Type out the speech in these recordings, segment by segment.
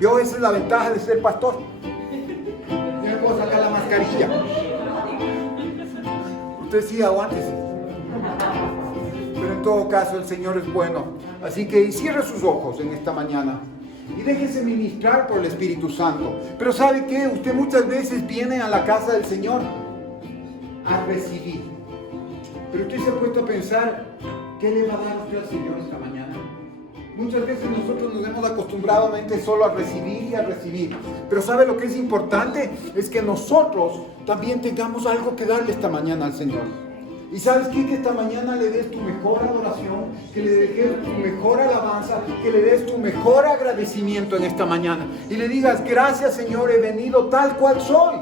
¿Vio? Esa es la ventaja de ser pastor. Ya puedo sacar la mascarilla. Usted sí, aguántese. Pero en todo caso el Señor es bueno. Así que cierre sus ojos en esta mañana y déjese ministrar por el Espíritu Santo. Pero ¿sabe qué? Usted muchas veces viene a la casa del Señor a recibir. Pero usted se ha puesto a pensar, ¿qué le va a dar usted al Señor esta mañana? Muchas veces nosotros nos hemos acostumbrado a mente solo a recibir y a recibir. Pero ¿sabe lo que es importante? Es que nosotros también tengamos algo que darle esta mañana al Señor. Y ¿sabes qué? Que esta mañana le des tu mejor adoración, que le des tu mejor alabanza, que le des tu mejor agradecimiento en esta mañana. Y le digas, gracias Señor, he venido tal cual soy.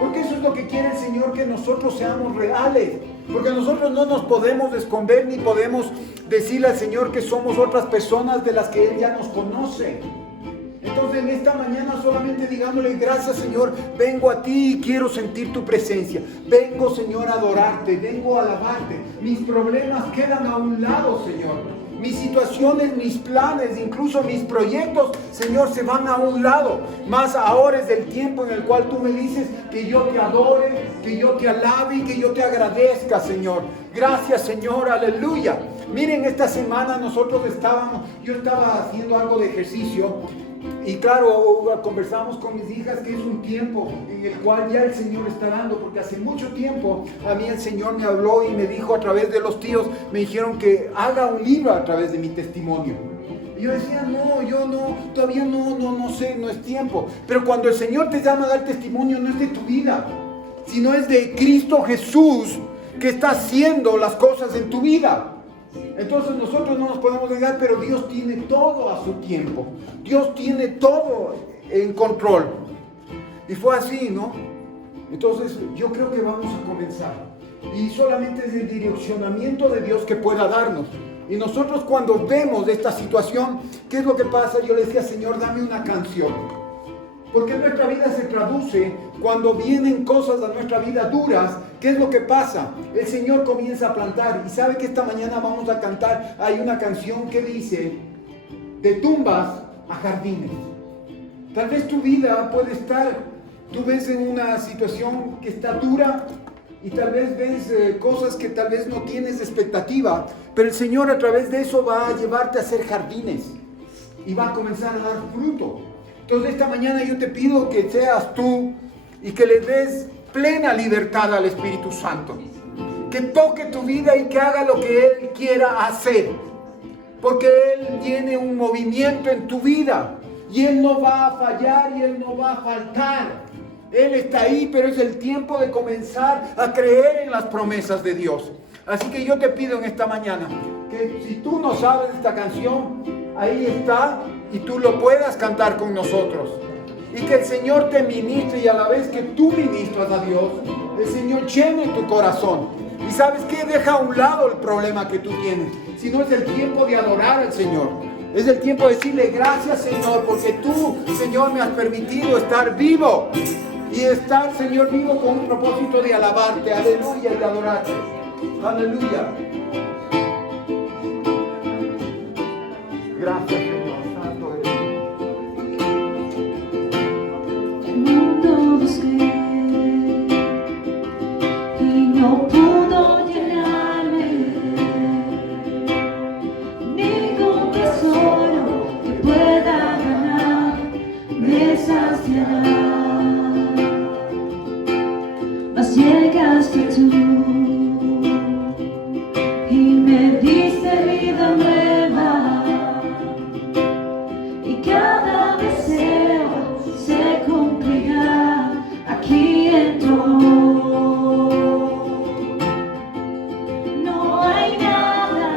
Porque eso es lo que quiere el Señor, que nosotros seamos reales. Porque nosotros no nos podemos esconder ni podemos decirle al Señor que somos otras personas de las que Él ya nos conoce. Entonces en esta mañana solamente digámosle, gracias Señor, vengo a ti y quiero sentir tu presencia. Vengo Señor a adorarte, vengo a alabarte. Mis problemas quedan a un lado, Señor. Mis situaciones, mis planes, incluso mis proyectos, Señor, se van a un lado. Más ahora es el tiempo en el cual tú me dices que yo te adore, que yo te alabe y que yo te agradezca, Señor. Gracias, Señor, aleluya. Miren, esta semana yo estaba haciendo algo de ejercicio. Y claro, conversamos con mis hijas que es un tiempo en el cual ya el Señor está dando, porque hace mucho tiempo a mí el Señor me habló y me dijo a través de los tíos, me dijeron que haga un libro a través de mi testimonio. Y yo decía, no, yo no, todavía no sé, no es tiempo. Pero cuando el Señor te llama a dar testimonio, no es de tu vida, sino es de Cristo Jesús que está haciendo las cosas en tu vida. Entonces nosotros no nos podemos negar, pero Dios tiene todo a su tiempo. Dios tiene todo en control. Y fue así, ¿no? Entonces yo creo que vamos a comenzar. Y solamente es el direccionamiento de Dios que pueda darnos. Y nosotros cuando vemos esta situación, ¿qué es lo que pasa? Yo le decía, Señor, dame una canción. Porque nuestra vida se traduce cuando vienen cosas a nuestra vida duras. ¿Qué es lo que pasa? El Señor comienza a plantar. Y sabe que esta mañana vamos a cantar. Hay una canción que dice, de tumbas a jardines. Tal vez tu vida puede estar, tú ves en una situación que está dura y tal vez ves cosas que tal vez no tienes expectativa. Pero el Señor a través de eso va a llevarte a hacer jardines. Y va a comenzar a dar fruto. Entonces esta mañana yo te pido que seas tú y que le des plena libertad al Espíritu Santo. Que toque tu vida y que haga lo que Él quiera hacer. Porque Él tiene un movimiento en tu vida. Y Él no va a fallar y Él no va a faltar. Él está ahí, pero es el tiempo de comenzar a creer en las promesas de Dios. Así que yo te pido en esta mañana que si tú no sabes esta canción, ahí está. Y tú lo puedas cantar con nosotros. Y que el Señor te ministre y a la vez que tú ministras a Dios, el Señor llene tu corazón. Y ¿sabes qué? Deja a un lado el problema que tú tienes. Sino es el tiempo de adorar al Señor. Es el tiempo de decirle gracias, Señor, porque tú, Señor, me has permitido estar vivo. Y estar, Señor, vivo con un propósito de alabarte. Aleluya, y de adorarte. Aleluya. Gracias, Señor. No pudo llenarme ningún tesoro que pueda ganar, me saciará. Mas llegaste tú y me diste vida nueva, y cada deseo se cumplirá. Aquí entró. No hay nada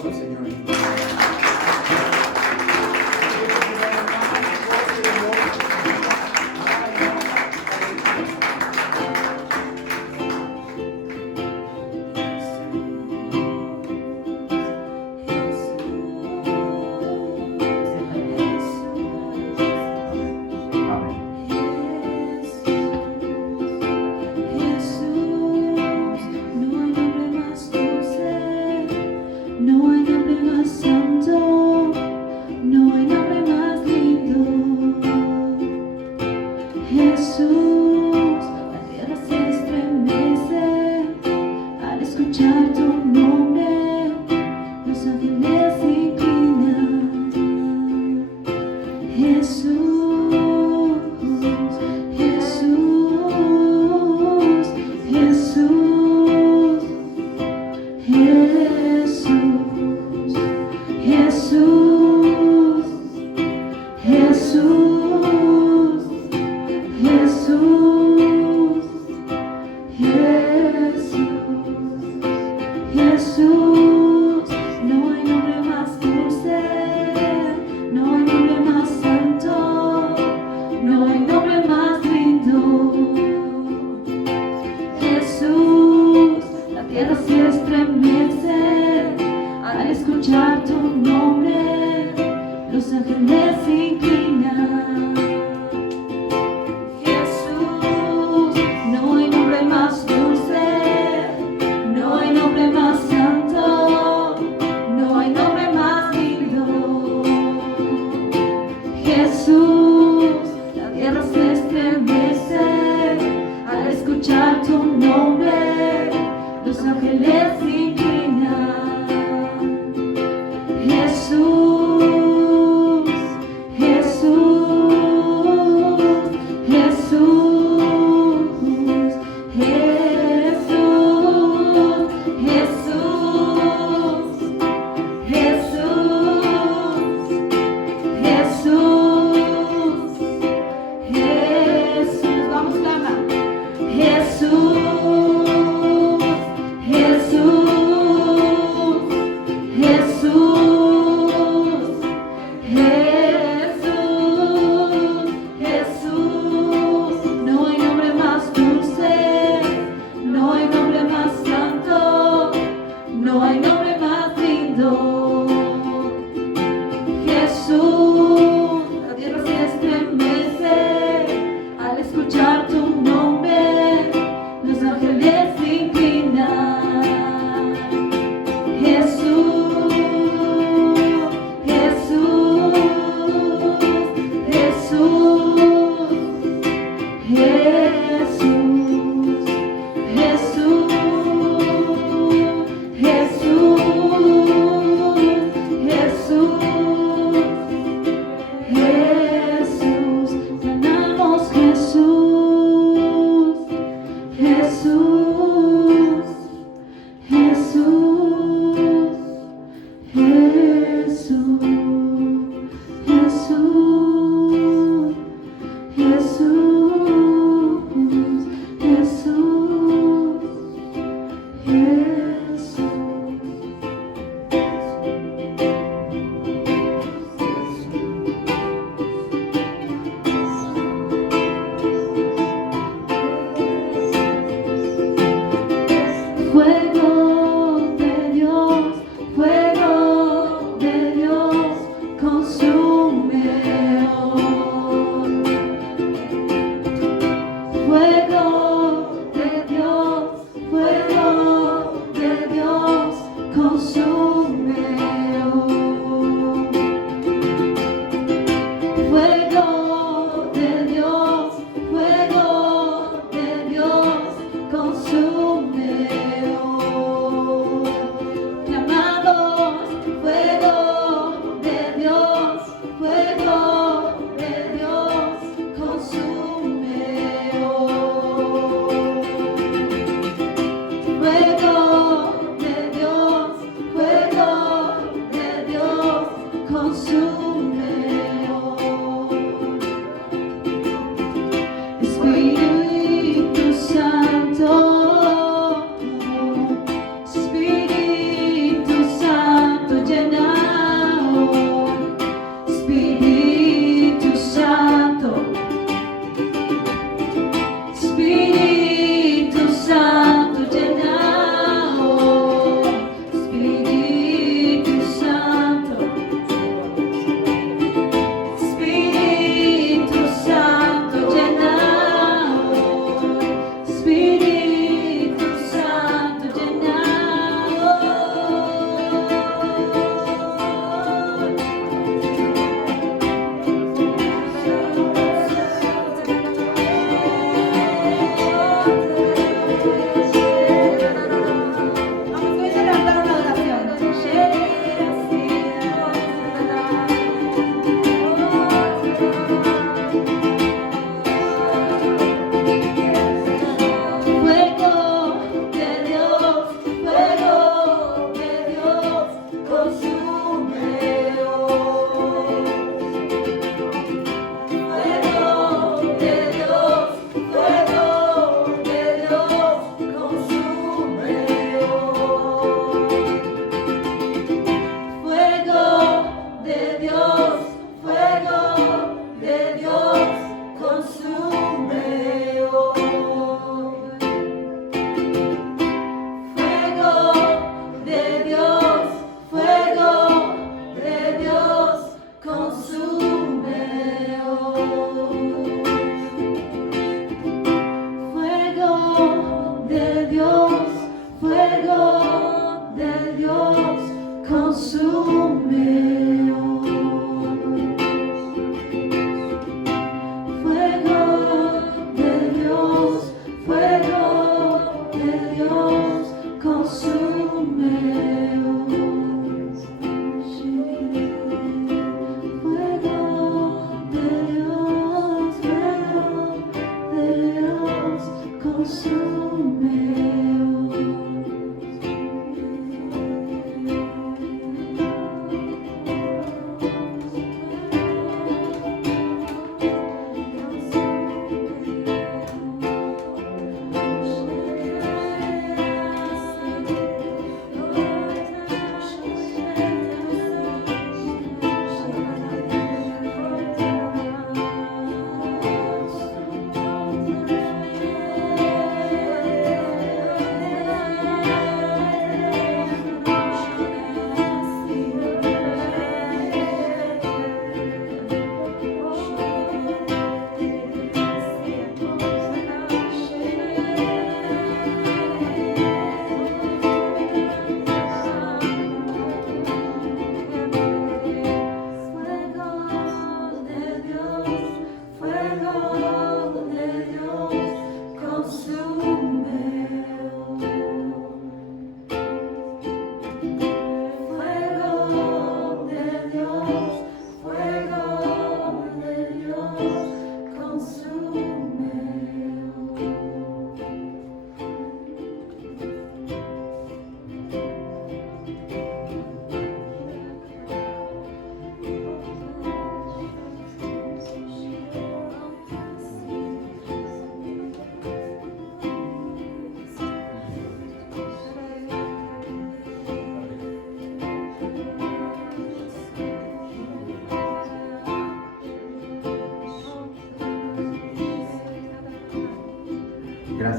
aplauso al Señor. No hay nombre más santo, no hay nombre más lindo. Jesús, la tierra se estremece al escuchar tu nombre, los ángeles se inclinan. Jesús, Jesús, Jesús, Jesús. Jesús, Jesús, Jesús, Jesús, Jesús, no hay nombre más dulce, no hay nombre más santo, no hay nombre más lindo. Jesús, la tierra se estremece al escuchar tu nombre, los ángeles se inclinan. Jesús, no hay nombre más dulce, no hay nombre más santo,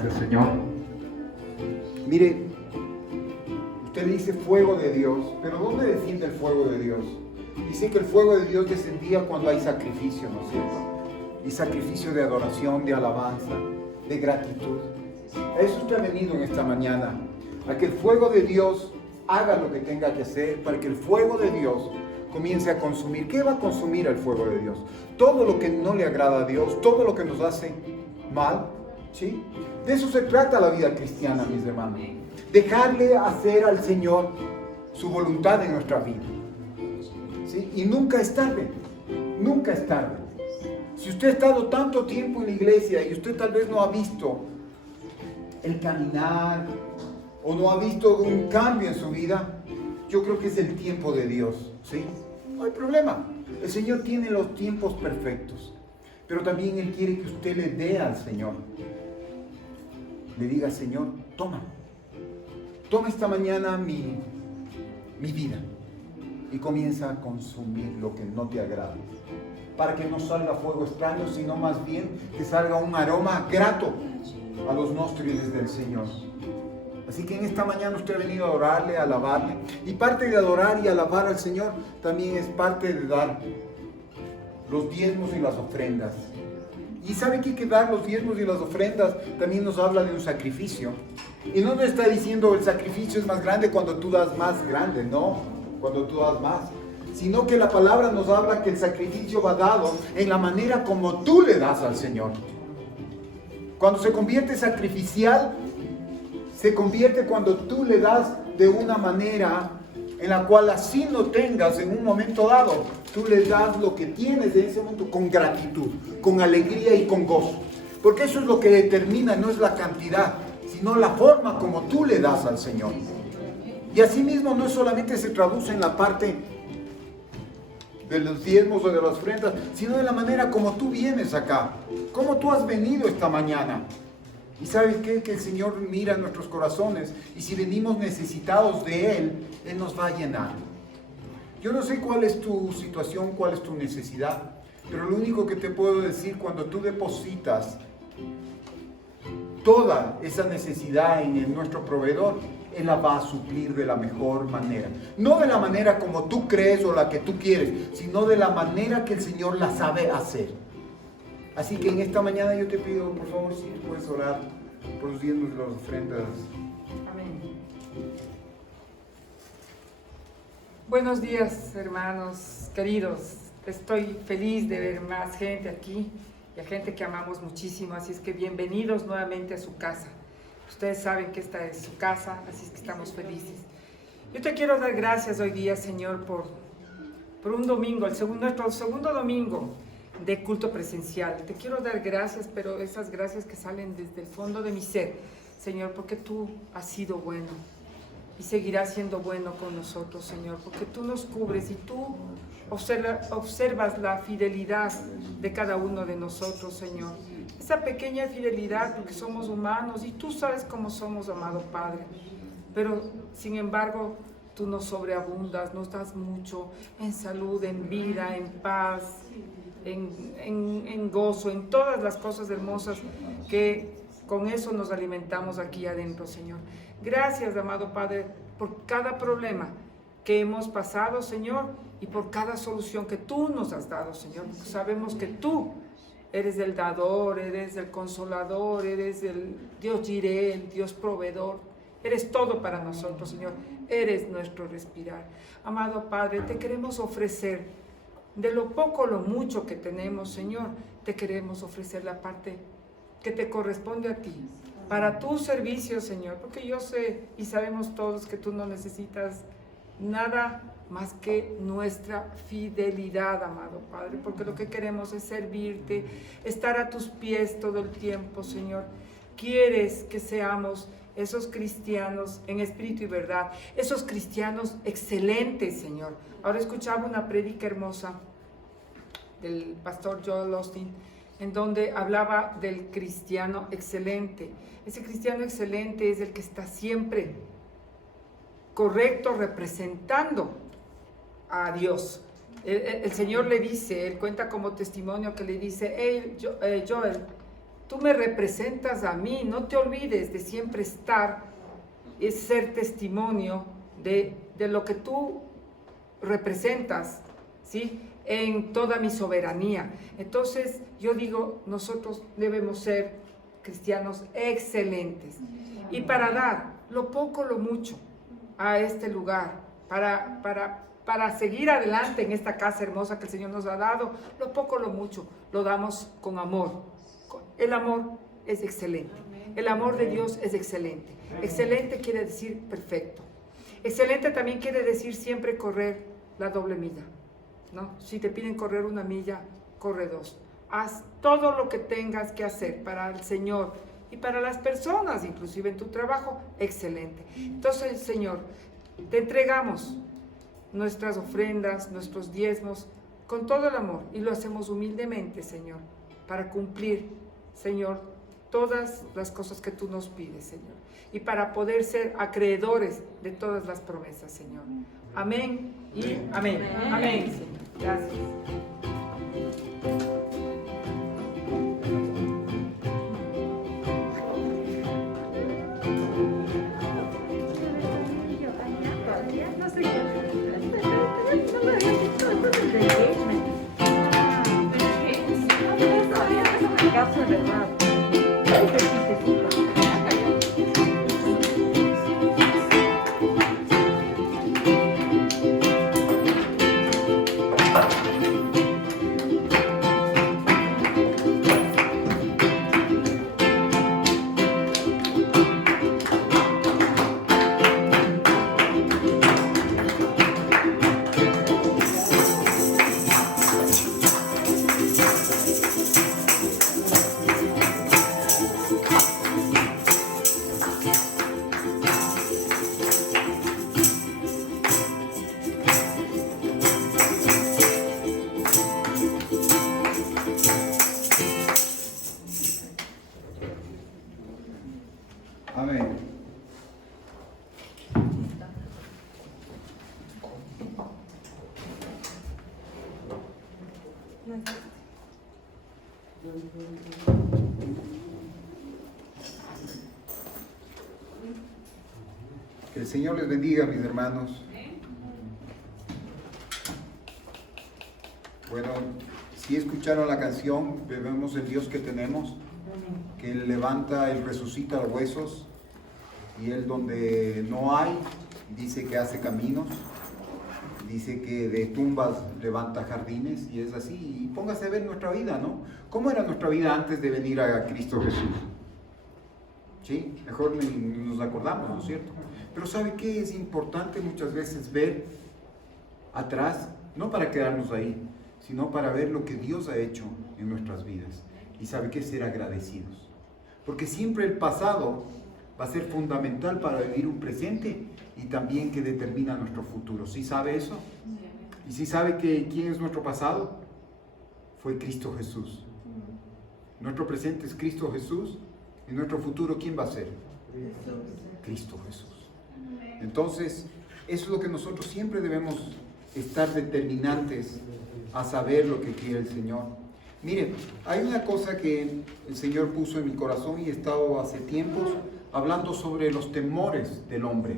Gracias, Señor. Mire, usted dice fuego de Dios, pero ¿dónde desciende el fuego de Dios? Dice que el fuego de Dios descendía cuando hay sacrificio, ¿no es cierto? Y sacrificio de adoración, de alabanza, de gratitud. A eso usted ha venido en esta mañana, a que el fuego de Dios haga lo que tenga que hacer, para que el fuego de Dios comience a consumir. ¿Qué va a consumir el fuego de Dios? Todo lo que no le agrada a Dios, todo lo que nos hace mal, ¿sí? De eso se trata la vida cristiana, mis hermanos. Dejarle hacer al Señor su voluntad en nuestra vida, ¿sí? Y nunca es tarde, nunca es tarde. Si usted ha estado tanto tiempo en la iglesia y usted tal vez no ha visto el caminar o no ha visto un cambio en su vida, yo creo que es el tiempo de Dios, ¿sí? No hay problema. El Señor tiene los tiempos perfectos, pero también Él quiere que usted le dé al Señor. Le diga, Señor, toma esta mañana mi vida y comienza a consumir lo que no te agrada, para que no salga fuego extraño, sino más bien que salga un aroma grato a los nostrils del Señor. Así que en esta mañana usted ha venido a adorarle, a alabarle, y parte de adorar y alabar al Señor también es parte de dar los diezmos y las ofrendas. Y sabe que dar los diezmos y las ofrendas también nos habla de un sacrificio. Y no nos está diciendo el sacrificio es más grande cuando tú das más grande, no, cuando tú das más. Sino que la palabra nos habla que el sacrificio va dado en la manera como tú le das al Señor. Cuando se convierte sacrificial, se convierte cuando tú le das de una manera en la cual así no tengas en un momento dado, tú le das lo que tienes en ese momento con gratitud, con alegría y con gozo. Porque eso es lo que determina, no es la cantidad, sino la forma como tú le das al Señor. Y asimismo no solamente se traduce en la parte de los diezmos o de las ofrendas, sino de la manera como tú vienes acá, como tú has venido esta mañana. Y ¿sabes qué? Que el Señor mira nuestros corazones y si venimos necesitados de Él, Él nos va a llenar. Yo no sé cuál es tu situación, cuál es tu necesidad, pero lo único que te puedo decir, cuando tú depositas toda esa necesidad en nuestro proveedor, Él la va a suplir de la mejor manera. No de la manera como tú crees o la que tú quieres, sino de la manera que el Señor la sabe hacer. Así que en esta mañana yo te pido, por favor, si puedes orar por los diezmos y las ofrendas. Amén. Buenos días, hermanos queridos. Estoy feliz de ver más gente aquí y a gente que amamos muchísimo. Así es que bienvenidos nuevamente a su casa. Ustedes saben que esta es su casa, así es que estamos felices. Yo te quiero dar gracias hoy día, Señor, por un domingo, nuestro segundo domingo de culto presencial. Te quiero dar gracias, pero esas gracias que salen desde el fondo de mi ser, Señor, porque tú has sido bueno y seguirás siendo bueno con nosotros, Señor, porque tú nos cubres y tú observas la fidelidad de cada uno de nosotros, Señor. Esa pequeña fidelidad, porque somos humanos y tú sabes cómo somos, amado Padre, pero sin embargo tú nos sobreabundas, nos das mucho en salud, en vida, en paz, en gozo, en todas las cosas hermosas que con eso nos alimentamos aquí adentro, Señor. Gracias, amado Padre, por cada problema que hemos pasado, Señor, y por cada solución que tú nos has dado, Señor. Sabemos que tú eres el dador, eres el consolador, eres el Dios Jireh, el Dios proveedor. Eres todo para nosotros, Señor. Eres nuestro respirar. Amado Padre, te queremos ofrecer de lo poco o lo mucho que tenemos, Señor, te queremos ofrecer la parte que te corresponde a ti, para tu servicio, Señor, porque yo sé y sabemos todos que tú no necesitas nada más que nuestra fidelidad, amado Padre, porque lo que queremos es servirte, estar a tus pies todo el tiempo, Señor. Quieres que seamos esos cristianos en espíritu y verdad, esos cristianos excelentes, Señor. Ahora escuchaba una prédica hermosa del pastor Joel Osteen, en donde hablaba del cristiano excelente. Ese cristiano excelente es el que está siempre correcto, representando a Dios. El Señor le dice, él cuenta como testimonio que le dice: hey, Joel, tú me representas a mí, no te olvides de siempre estar y ser testimonio de lo que tú representas, ¿sí? En toda mi soberanía. Entonces yo digo, nosotros debemos ser cristianos excelentes y para dar lo poco, lo mucho a este lugar, para seguir adelante en esta casa hermosa que el Señor nos ha dado, lo poco, lo mucho, lo damos con amor. El amor es excelente, el amor de Dios es excelente. Excelente quiere decir perfecto. Excelente también quiere decir siempre correr la doble milla, ¿no? Si te piden correr 1 milla, corre 2. Haz todo lo que tengas que hacer para el Señor y para las personas, inclusive en tu trabajo, excelente. Entonces, Señor, te entregamos nuestras ofrendas, nuestros diezmos, con todo el amor, y lo hacemos humildemente, Señor, para cumplir, Señor, todas las cosas que tú nos pides, Señor, y para poder ser acreedores de todas las promesas, Señor. Amén y amén. Amén, Señor. Gracias. Amén. Que el Señor les bendiga, mis hermanos. Bueno, si escucharon la canción, vemos el Dios que tenemos, que Él levanta, Él resucita huesos, y Él donde no hay, dice que hace caminos, dice que de tumbas levanta jardines, y es así. Y póngase a ver nuestra vida, ¿no? ¿Cómo era nuestra vida antes de venir a Cristo Jesús? ¿Sí? Mejor ni nos acordamos, ¿no es cierto? Pero ¿sabe qué? Es importante muchas veces ver atrás, no para quedarnos ahí, sino para ver lo que Dios ha hecho en nuestras vidas. Y ¿sabe qué? Ser agradecidos. Porque siempre el pasado va a ser fundamental para vivir un presente y también que determina nuestro futuro. ¿Sí sabe eso? ¿Y sí sabe que quién es nuestro pasado? Fue Cristo Jesús. Nuestro presente es Cristo Jesús y nuestro futuro, ¿quién va a ser? Cristo Jesús. Entonces, eso es lo que nosotros siempre debemos estar determinantes a saber lo que quiere el Señor. Miren, hay una cosa que el Señor puso en mi corazón y he estado hace tiempos hablando sobre los temores del hombre.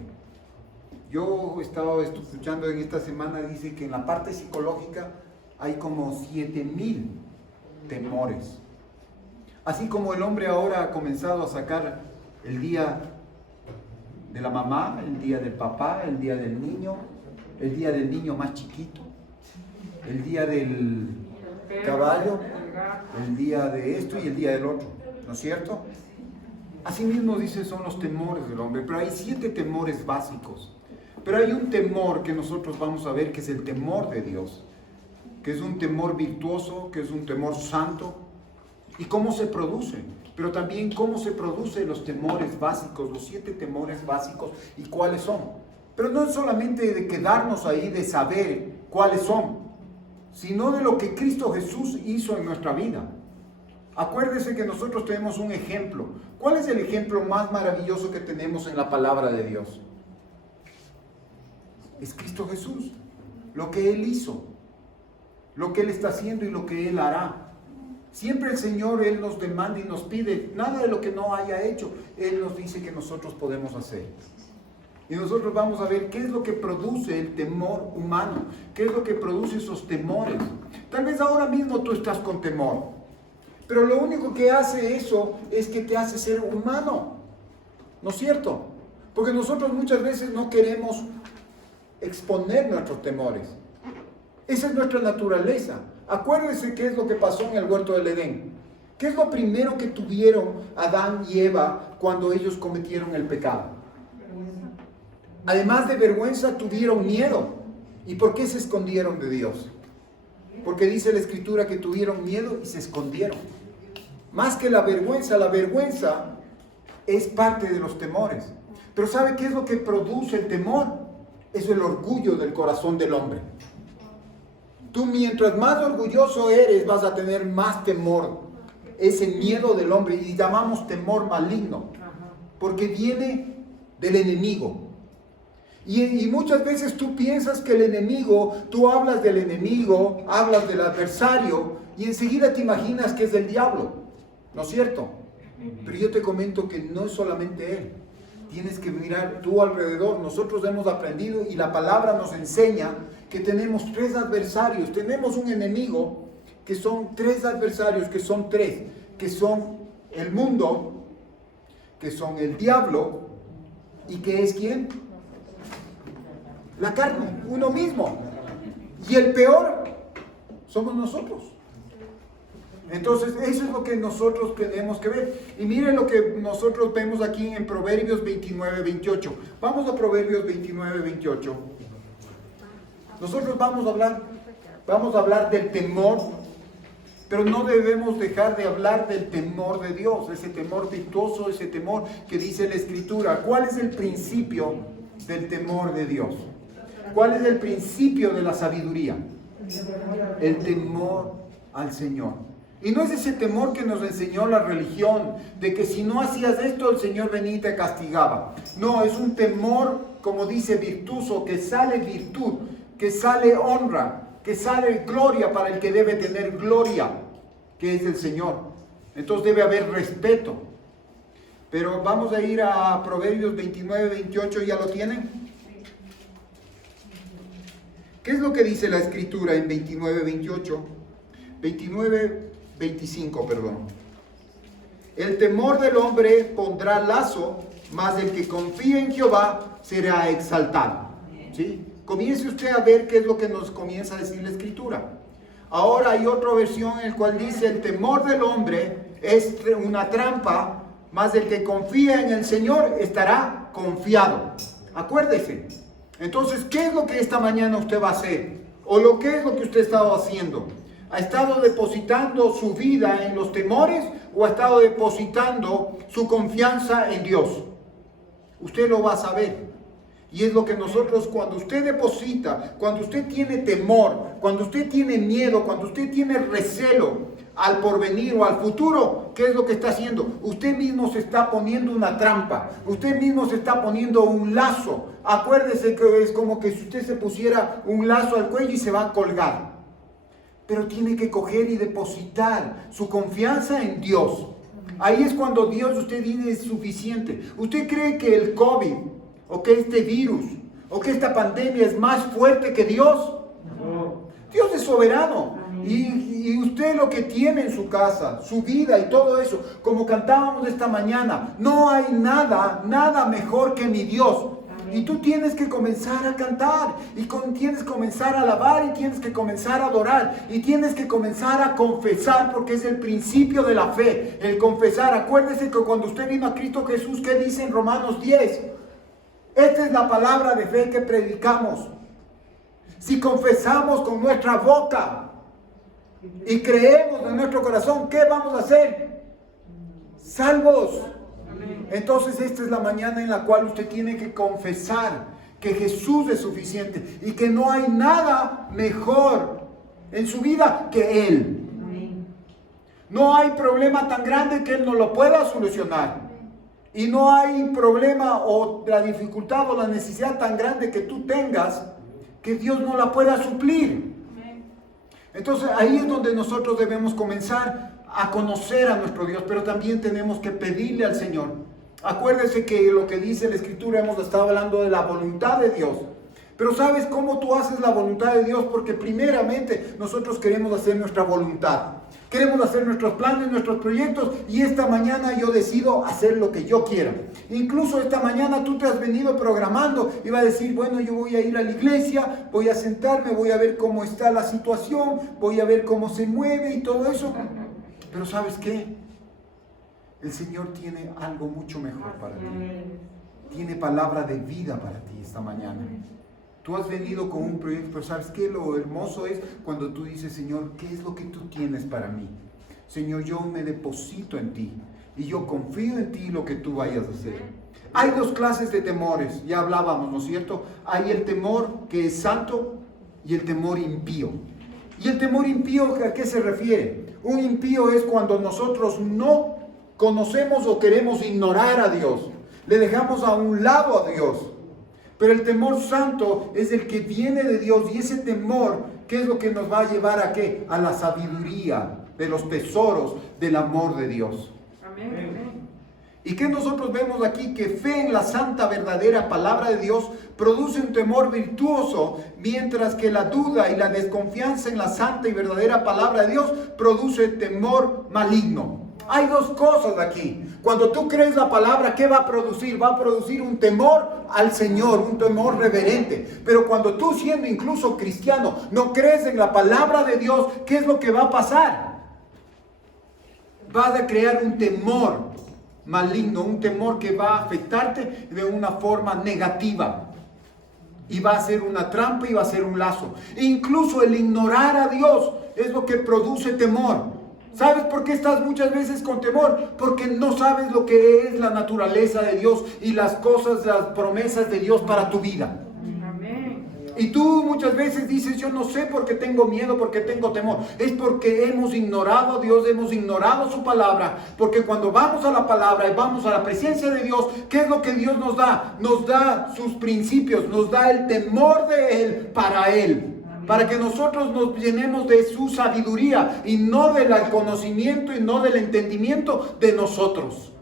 Yo he estado escuchando en esta semana, dice que en la parte psicológica hay como 7,000 temores. Así como el hombre ahora ha comenzado a sacar el día de la mamá, el día del papá, el día del niño más chiquito, el día del caballo, el día de esto y el día del otro, ¿no es cierto? Así mismo dice, son los temores del hombre, pero hay 7 temores básicos. Pero hay un temor que nosotros vamos a ver que es el temor de Dios, que es un temor virtuoso, que es un temor santo. ¿Y cómo se produce? Pero también cómo se producen los temores básicos, los 7 temores básicos y cuáles son. Pero no es solamente de quedarnos ahí, de saber cuáles son, sino de lo que Cristo Jesús hizo en nuestra vida. Acuérdese que nosotros tenemos un ejemplo. ¿Cuál es el ejemplo más maravilloso que tenemos en la palabra de Dios? Es Cristo Jesús. Lo que Él hizo, lo que Él está haciendo y lo que Él hará. Siempre el Señor, Él nos demanda y nos pide, nada de lo que no haya hecho, Él nos dice que nosotros podemos hacer. Y nosotros vamos a ver qué es lo que produce el temor humano, qué es lo que produce esos temores. Tal vez ahora mismo tú estás con temor, pero lo único que hace eso es que te hace ser humano, ¿no es cierto? Porque nosotros muchas veces no queremos exponer nuestros temores. Esa es nuestra naturaleza. Acuérdense qué es lo que pasó en el huerto del Edén. ¿Qué es lo primero que tuvieron Adán y Eva cuando ellos cometieron el pecado? Además de vergüenza, tuvieron miedo. ¿Y por qué se escondieron de Dios? Porque dice la Escritura que tuvieron miedo y se escondieron. Más que la vergüenza es parte de los temores. Pero ¿sabe qué es lo que produce el temor? Es el orgullo del corazón del hombre. Tú mientras más orgulloso eres, vas a tener más temor. Ese miedo del hombre, y llamamos temor maligno, porque viene del enemigo. Y muchas veces tú piensas que el enemigo, tú hablas del enemigo, hablas del adversario, y enseguida te imaginas que es del diablo, ¿no es cierto? Pero yo te comento que no es solamente él. Tienes que mirar tú alrededor. Nosotros hemos aprendido y la palabra nos enseña que tenemos tres adversarios. Tenemos un enemigo que son tres adversarios, que son tres, que son el mundo, que son el diablo, y que es ¿quién? La carne, uno mismo. Y el peor somos nosotros. Entonces, eso es lo que nosotros tenemos que ver. Y miren lo que nosotros vemos aquí en Proverbios 29-28. Vamos a Proverbios 29-28. Nosotros vamos a hablar del temor, pero no debemos dejar de hablar del temor de Dios, ese temor virtuoso, ese temor que dice la Escritura. ¿Cuál es el principio del temor de Dios? ¿Cuál es el principio de la sabiduría? El temor al Señor. Y no es ese temor que nos enseñó la religión, de que si no hacías esto, el Señor venía y te castigaba. No, es un temor, como dice virtuoso, que sale virtud, que sale honra, que sale gloria para el que debe tener gloria, que es el Señor. Entonces debe haber respeto. Pero vamos a ir a Proverbios 29-28, ¿ya lo tienen? ¿Qué es lo que dice la Escritura en 29-28? 29-25, perdón. El temor del hombre pondrá lazo, mas el que confía en Jehová será exaltado. ¿Sí? Comience usted a ver qué es lo que nos comienza a decir la Escritura. Ahora hay otra versión en la cual dice: el temor del hombre es una trampa, mas el que confía en el Señor estará confiado. Acuérdese. Entonces, ¿qué es lo que esta mañana usted va a hacer? ¿O lo que es lo que usted ha estado haciendo? ¿Ha estado depositando su vida en los temores o ha estado depositando su confianza en Dios? Usted lo va a saber. Y es lo que nosotros, cuando usted deposita, cuando usted tiene temor, cuando usted tiene miedo, cuando usted tiene recelo al porvenir o al futuro, ¿qué es lo que está haciendo? Usted mismo se está poniendo una trampa, usted mismo se está poniendo un lazo. Acuérdese que es como que si usted se pusiera un lazo al cuello y se va a colgar. Pero tiene que coger y depositar su confianza en Dios. Ahí es cuando Dios, usted dice, es suficiente. ¿Usted cree que el COVID, o que este virus, o que esta pandemia es más fuerte que Dios? No. Dios es soberano. Y usted lo que tiene en su casa, su vida y todo eso, como cantábamos esta mañana, no hay nada mejor que mi Dios. Y tú tienes que comenzar a cantar, y tienes que comenzar a alabar, y tienes que comenzar a adorar, y tienes que comenzar a confesar, porque es el principio de la fe, el confesar. Acuérdese que cuando usted vino a Cristo Jesús, ¿qué dice en Romanos 10? Esta es la palabra de fe que predicamos. Si confesamos con nuestra boca y creemos en nuestro corazón, ¿qué vamos a hacer? Salvos. Entonces esta es la mañana en la cual usted tiene que confesar que Jesús es suficiente y que no hay nada mejor en su vida que Él. No hay problema tan grande que Él no lo pueda solucionar. Y no hay problema o la dificultad o la necesidad tan grande que tú tengas que Dios no la pueda suplir. Entonces ahí es donde nosotros debemos comenzar a conocer a nuestro Dios, pero también tenemos que pedirle al Señor. Acuérdese que lo que dice la Escritura, hemos estado hablando de la voluntad de Dios. Pero ¿sabes cómo tú haces la voluntad de Dios? Porque primeramente nosotros queremos hacer nuestra voluntad. Queremos hacer nuestros planes, nuestros proyectos, y esta mañana yo decido hacer lo que yo quiera. Incluso esta mañana tú te has venido programando y vas a decir, bueno, yo voy a ir a la iglesia, voy a sentarme, voy a ver cómo está la situación, voy a ver cómo se mueve y todo eso. Pero ¿sabes qué? El Señor tiene algo mucho mejor para ti. Tiene palabra de vida para ti esta mañana. Tú has venido con un proyecto, pero ¿sabes qué? Lo hermoso es cuando tú dices, Señor, ¿qué es lo que tú tienes para mí? Señor, yo me deposito en ti y yo confío en ti lo que tú vayas a hacer. Hay dos clases de temores, ya hablábamos, ¿no es cierto? Hay el temor que es santo y el temor impío. ¿Y el temor impío a qué se refiere? Un impío es cuando nosotros no conocemos o queremos ignorar a Dios. Le dejamos a un lado a Dios. Pero el temor santo es el que viene de Dios, y ese temor, ¿qué es lo que nos va a llevar a qué? A la sabiduría de los tesoros del amor de Dios. Amén. ¿Y qué nosotros vemos aquí? Que fe en la santa verdadera palabra de Dios produce un temor virtuoso, mientras que la duda y la desconfianza en la santa y verdadera palabra de Dios produce temor maligno. Hay dos cosas aquí. Cuando tú crees la palabra, ¿qué va a producir? Va a producir un temor al Señor, un temor reverente. Pero cuando tú, siendo incluso cristiano, no crees en la palabra de Dios, ¿qué es lo que va a pasar? Vas a crear un temor maligno, un temor que va a afectarte de una forma negativa. Y va a ser una trampa y va a ser un lazo. Incluso el ignorar a Dios es lo que produce temor. ¿Sabes por qué estás muchas veces con temor? Porque no sabes lo que es la naturaleza de Dios y las cosas, las promesas de Dios para tu vida. Amén. Y tú muchas veces dices, yo no sé por qué tengo miedo, por qué tengo temor. Es porque hemos ignorado a Dios, hemos ignorado su palabra. Porque cuando vamos a la palabra y vamos a la presencia de Dios, ¿qué es lo que Dios nos da? Nos da sus principios, nos da el temor de Él para Él. Para que nosotros nos llenemos de su sabiduría y no del conocimiento y no del entendimiento de nosotros,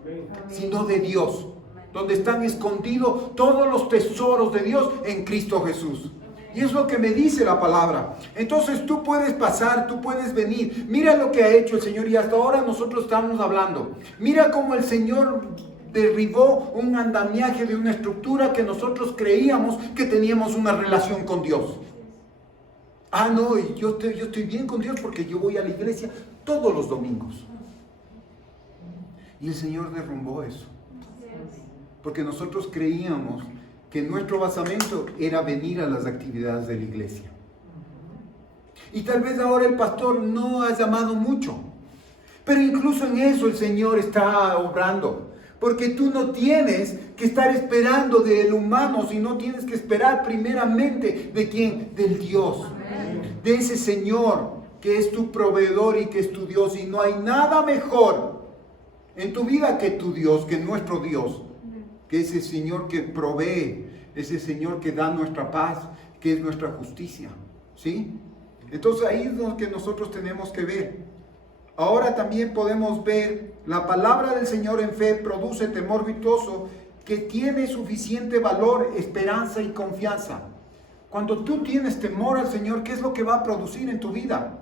sino de Dios, donde están escondidos todos los tesoros de Dios en Cristo Jesús. Y es lo que me dice la palabra. Entonces tú puedes pasar, tú puedes venir. Mira lo que ha hecho el Señor, y hasta ahora nosotros estamos hablando. Mira cómo el Señor derribó un andamiaje de una estructura que nosotros creíamos que teníamos una relación con Dios. Ah, no, yo estoy bien con Dios porque yo voy a la iglesia todos los domingos. Y el Señor derrumbó eso. Porque nosotros creíamos que nuestro basamento era venir a las actividades de la iglesia. Y tal vez ahora el pastor no ha llamado mucho. Pero incluso en eso el Señor está obrando. Porque tú no tienes que estar esperando del humano, sino tienes que esperar primeramente ¿de quién? Del Dios. De ese Señor que es tu proveedor y que es tu Dios. Y no hay nada mejor en tu vida que tu Dios, que nuestro Dios. Que ese Señor que provee, ese Señor que da nuestra paz, que es nuestra justicia. ¿Sí? Entonces ahí es lo que nosotros tenemos que ver. Ahora también podemos ver la palabra del Señor en fe produce temor virtuoso que tiene suficiente valor, esperanza y confianza. Cuando tú tienes temor al Señor, ¿qué es lo que va a producir en tu vida?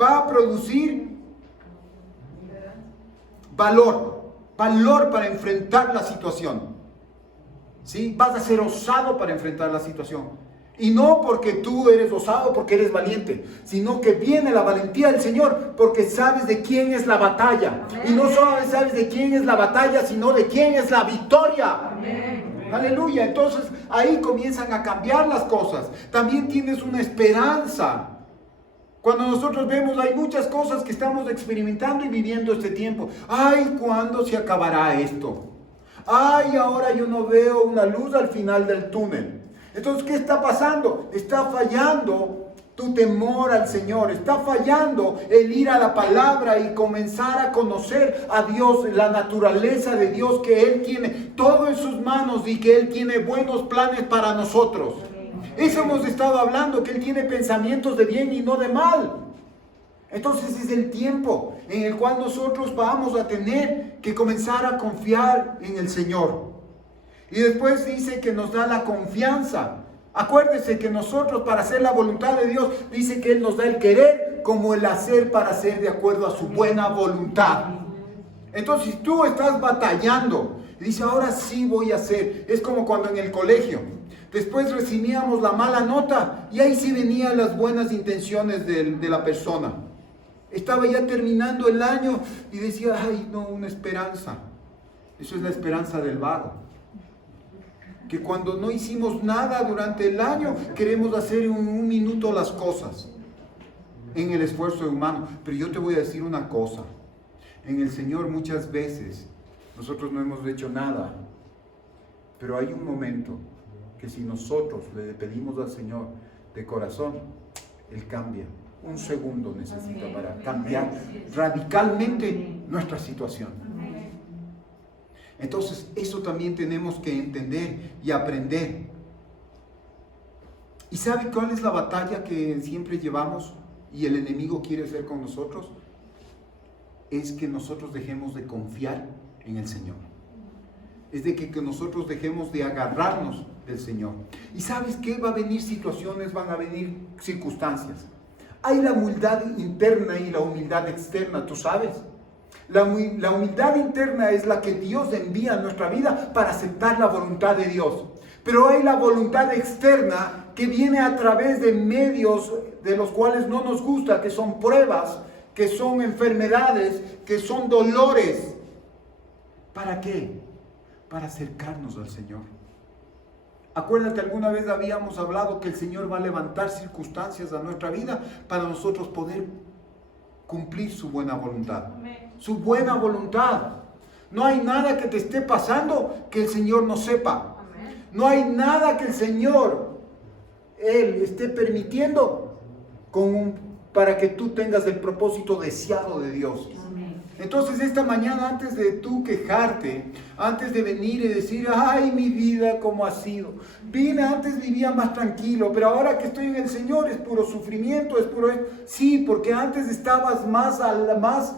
Va a producir valor para enfrentar la situación. ¿Sí? Vas a ser osado para enfrentar la situación. Y no porque tú eres osado, porque eres valiente, sino que viene la valentía del Señor porque sabes de quién es la batalla. Amén. Y no solo sabes de quién es la batalla, sino de quién es la victoria. Amén. Aleluya. Entonces ahí comienzan a cambiar las cosas. También tienes una esperanza. Cuando nosotros vemos, hay muchas cosas que estamos experimentando y viviendo este tiempo. Ay, ¿cuándo se acabará esto? Ay, ahora yo no veo una luz al final del túnel. Entonces, ¿qué está pasando? Está fallando tu temor al Señor. Está fallando el ir a la palabra y comenzar a conocer a Dios, la naturaleza de Dios, que Él tiene todo en sus manos y que Él tiene buenos planes para nosotros. Eso hemos estado hablando, que Él tiene pensamientos de bien y no de mal. Entonces es el tiempo en el cual nosotros vamos a tener que comenzar a confiar en el Señor. Y después dice que nos da la confianza. Acuérdese que nosotros, para hacer la voluntad de Dios, dice que Él nos da el querer como el hacer para hacer de acuerdo a su buena voluntad. Entonces, si tú estás batallando y dices, ahora sí voy a hacer, es como cuando en el colegio, después recibíamos la mala nota y ahí sí venían las buenas intenciones de la persona. Estaba ya terminando el año y decía, ay no, una esperanza. Eso es la esperanza del vago. Que cuando no hicimos nada durante el año, queremos hacer en un minuto las cosas. En el esfuerzo humano. Pero yo te voy a decir una cosa. En el Señor muchas veces nosotros no hemos hecho nada. Pero hay un momento que si nosotros le pedimos al Señor de corazón, Él cambia. Un segundo necesita para cambiar radicalmente nuestra situación. Entonces, eso también tenemos que entender y aprender. ¿Y sabe cuál es la batalla que siempre llevamos y el enemigo quiere hacer con nosotros? Es que nosotros dejemos de confiar en el Señor. Es de que nosotros dejemos de agarrarnos del Señor. ¿Y sabes qué? Va a venir situaciones, van a venir circunstancias. Hay la humildad interna y la humildad externa, ¿tú sabes? La humildad interna es la que Dios envía a nuestra vida para aceptar la voluntad de Dios. Pero hay la voluntad externa que viene a través de medios de los cuales no nos gusta, que son pruebas, que son enfermedades, que son dolores. ¿Para qué? Para acercarnos al Señor. Acuérdate, alguna vez habíamos hablado que el Señor va a levantar circunstancias a nuestra vida para nosotros poder cumplir su buena voluntad. Su buena voluntad. No hay nada que te esté pasando que el Señor no sepa. No hay nada que el Señor, Él esté permitiendo para que tú tengas el propósito deseado de Dios. Entonces esta mañana, antes de tú quejarte, antes de venir y decir, ay, mi vida cómo ha sido, antes vivía más tranquilo, pero ahora que estoy en el Señor es puro sufrimiento, es puro... Sí, porque antes estabas más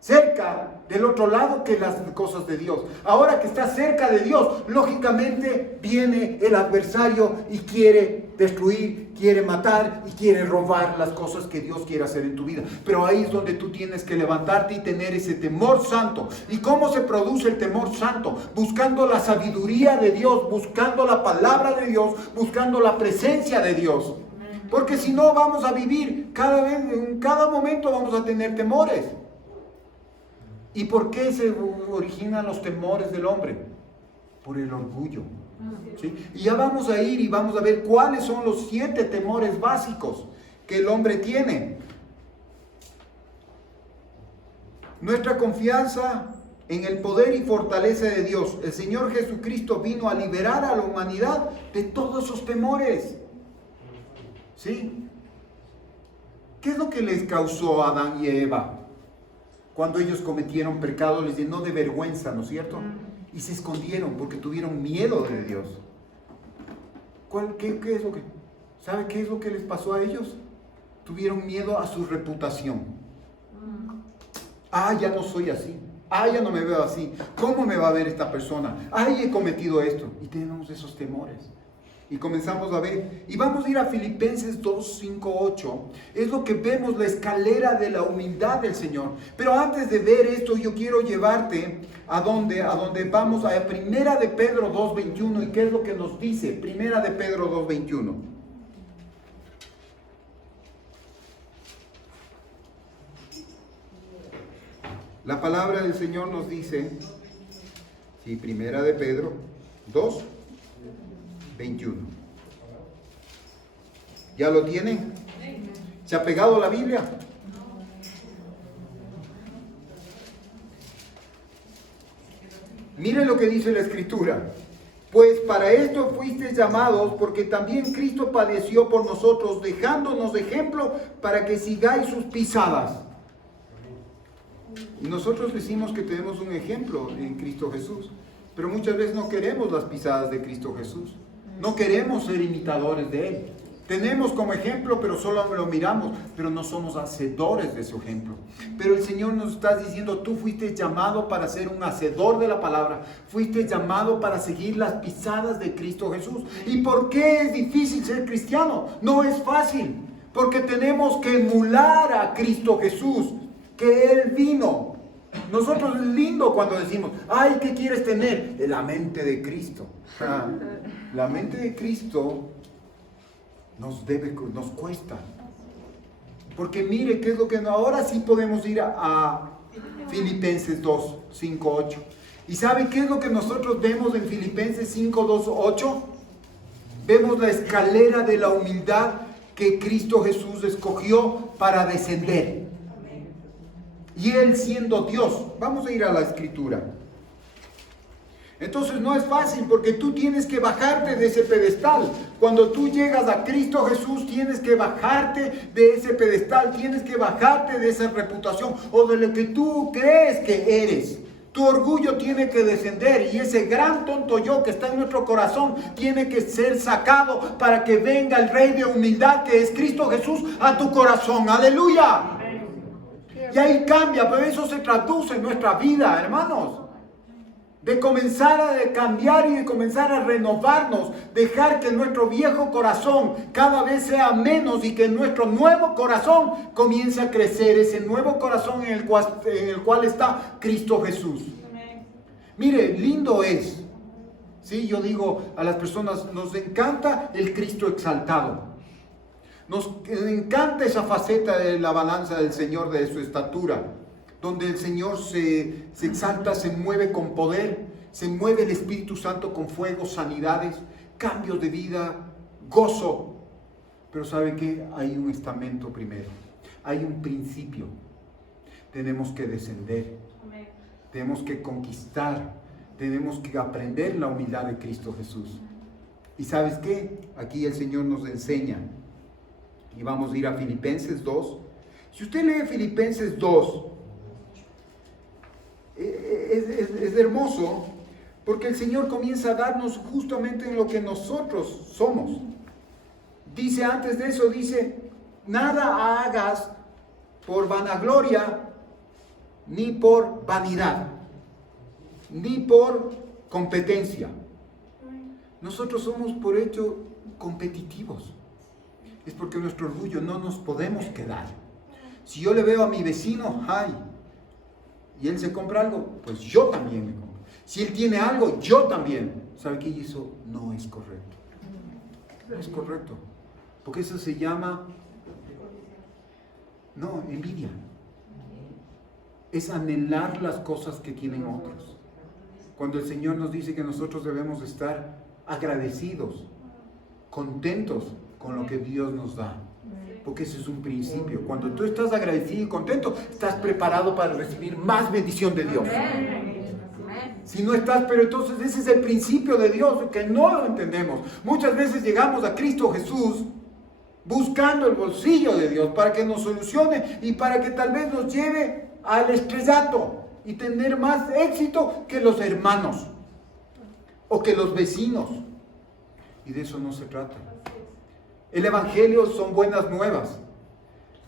cerca del otro lado que las cosas de Dios. Ahora que estás cerca de Dios, lógicamente viene el adversario y quiere destruir, quiere matar y quiere robar las cosas que Dios quiere hacer en tu vida. Pero ahí es donde tú tienes que levantarte y tener ese temor santo. ¿Y cómo se produce el temor santo? Buscando la sabiduría de Dios, buscando la palabra de Dios, buscando la presencia de Dios. Porque si no vamos a vivir en cada momento vamos a tener temores. ¿Y por qué se originan los temores del hombre? Por el orgullo. ¿Sí? Y ya vamos a ir y vamos a ver cuáles son los 7 temores básicos que el hombre tiene. Nuestra confianza en el poder y fortaleza de Dios. El Señor Jesucristo vino a liberar a la humanidad de todos esos temores. ¿Sí? ¿Qué es lo que les causó a Adán y Eva? Cuando ellos cometieron pecado, les llenó de vergüenza, ¿no es cierto? Y se escondieron porque tuvieron miedo de Dios. ¿Qué es lo que? ¿Sabe qué es lo que les pasó a ellos? Tuvieron miedo a su reputación. Ya no soy así. Ya no me veo así. ¿Cómo me va a ver esta persona? He cometido esto. Y tenemos esos temores. Y comenzamos a ver, y vamos a ir a Filipenses 2, 5, 8. Es lo que vemos, la escalera de la humildad del Señor. Pero antes de ver esto, yo quiero llevarte a donde vamos, a Primera de Pedro 2, 21. ¿Y qué es lo que nos dice? Primera de Pedro 2, 21. La palabra del Señor nos dice, sí, Primera de Pedro 2, 21. ¿Ya lo tienen? ¿Se ha pegado la Biblia? Miren lo que dice la Escritura. Pues para esto fuisteis llamados, porque también Cristo padeció por nosotros, dejándonos ejemplo para que sigáis sus pisadas. Y nosotros decimos que tenemos un ejemplo en Cristo Jesús, pero muchas veces no queremos las pisadas de Cristo Jesús. No queremos ser imitadores de Él. Tenemos como ejemplo, pero solo lo miramos, pero no somos hacedores de su ejemplo. Pero el Señor nos está diciendo, tú fuiste llamado para ser un hacedor de la palabra. Fuiste llamado para seguir las pisadas de Cristo Jesús. ¿Y por qué es difícil ser cristiano? No es fácil, porque tenemos que emular a Cristo Jesús, que Él vino. Nosotros es lindo cuando decimos, ay, ¿qué quieres tener? La mente de Cristo. La mente de Cristo nos cuesta. Porque mire qué es lo que ahora sí podemos ir a Filipenses 2, 5, 8. ¿Y sabe qué es lo que nosotros vemos en Filipenses 5, 2, 8? Vemos la escalera de la humildad que Cristo Jesús escogió para descender. Y Él siendo Dios. Vamos a ir a la escritura. Entonces no es fácil porque tú tienes que bajarte de ese pedestal. Cuando tú llegas a Cristo Jesús tienes que bajarte de ese pedestal, tienes que bajarte de esa reputación o de lo que tú crees que eres. Tu orgullo tiene que descender y ese gran tonto yo que está en nuestro corazón tiene que ser sacado para que venga el Rey de humildad que es Cristo Jesús a tu corazón. ¡Aleluya! Y ahí cambia, pero eso se traduce en nuestra vida, hermanos. De comenzar a cambiar y de comenzar a renovarnos, dejar que nuestro viejo corazón cada vez sea menos y que nuestro nuevo corazón comience a crecer, ese nuevo corazón en el cual está Cristo Jesús. Mire, lindo es, ¿sí? Yo digo a las personas, nos encanta el Cristo exaltado, nos encanta esa faceta de la balanza del Señor, de su estatura, donde el Señor se exalta, se mueve con poder, se mueve el Espíritu Santo con fuego, sanidades, cambios de vida, gozo. Pero ¿sabe qué? Hay un estamento primero, hay un principio. Tenemos que descender, tenemos que conquistar, tenemos que aprender la humildad de Cristo Jesús. ¿Y sabes qué? Aquí el Señor nos enseña. Y vamos a ir a Filipenses 2. Si usted lee Filipenses 2, es hermoso porque el Señor comienza a darnos justamente en lo que nosotros somos. Dice antes de eso, dice, nada hagas por vanagloria, ni por vanidad, ni por competencia. Nosotros somos por hecho competitivos. Es porque nuestro orgullo no nos podemos quedar. Si yo le veo a mi vecino, ay, y él se compra algo, pues yo también me compro. Si él tiene algo, yo también. ¿Sabe qué? Eso no es correcto. No es correcto. Porque eso se llama, no, envidia. Es anhelar las cosas que tienen otros. Cuando el Señor nos dice que nosotros debemos estar agradecidos, contentos con lo que Dios nos da. Porque ese es un principio. Cuando tú estás agradecido y contento, estás preparado para recibir más bendición de Dios. Si no estás, pero entonces ese es el principio de Dios, que no lo entendemos. Muchas veces llegamos a Cristo Jesús buscando el bolsillo de Dios para que nos solucione y para que tal vez nos lleve al estrellato y tener más éxito que los hermanos o que los vecinos. Y de eso no se trata. El Evangelio son buenas nuevas,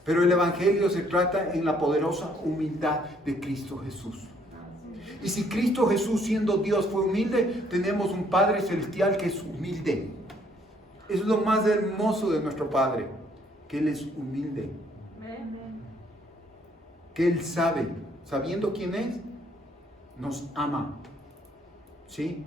pero el Evangelio se trata en la poderosa humildad de Cristo Jesús. Y si Cristo Jesús, siendo Dios, fue humilde, tenemos un Padre Celestial que es humilde. Es lo más hermoso de nuestro Padre, que Él es humilde. Que Él sabe, sabiendo quién es, nos ama. ¿Sí?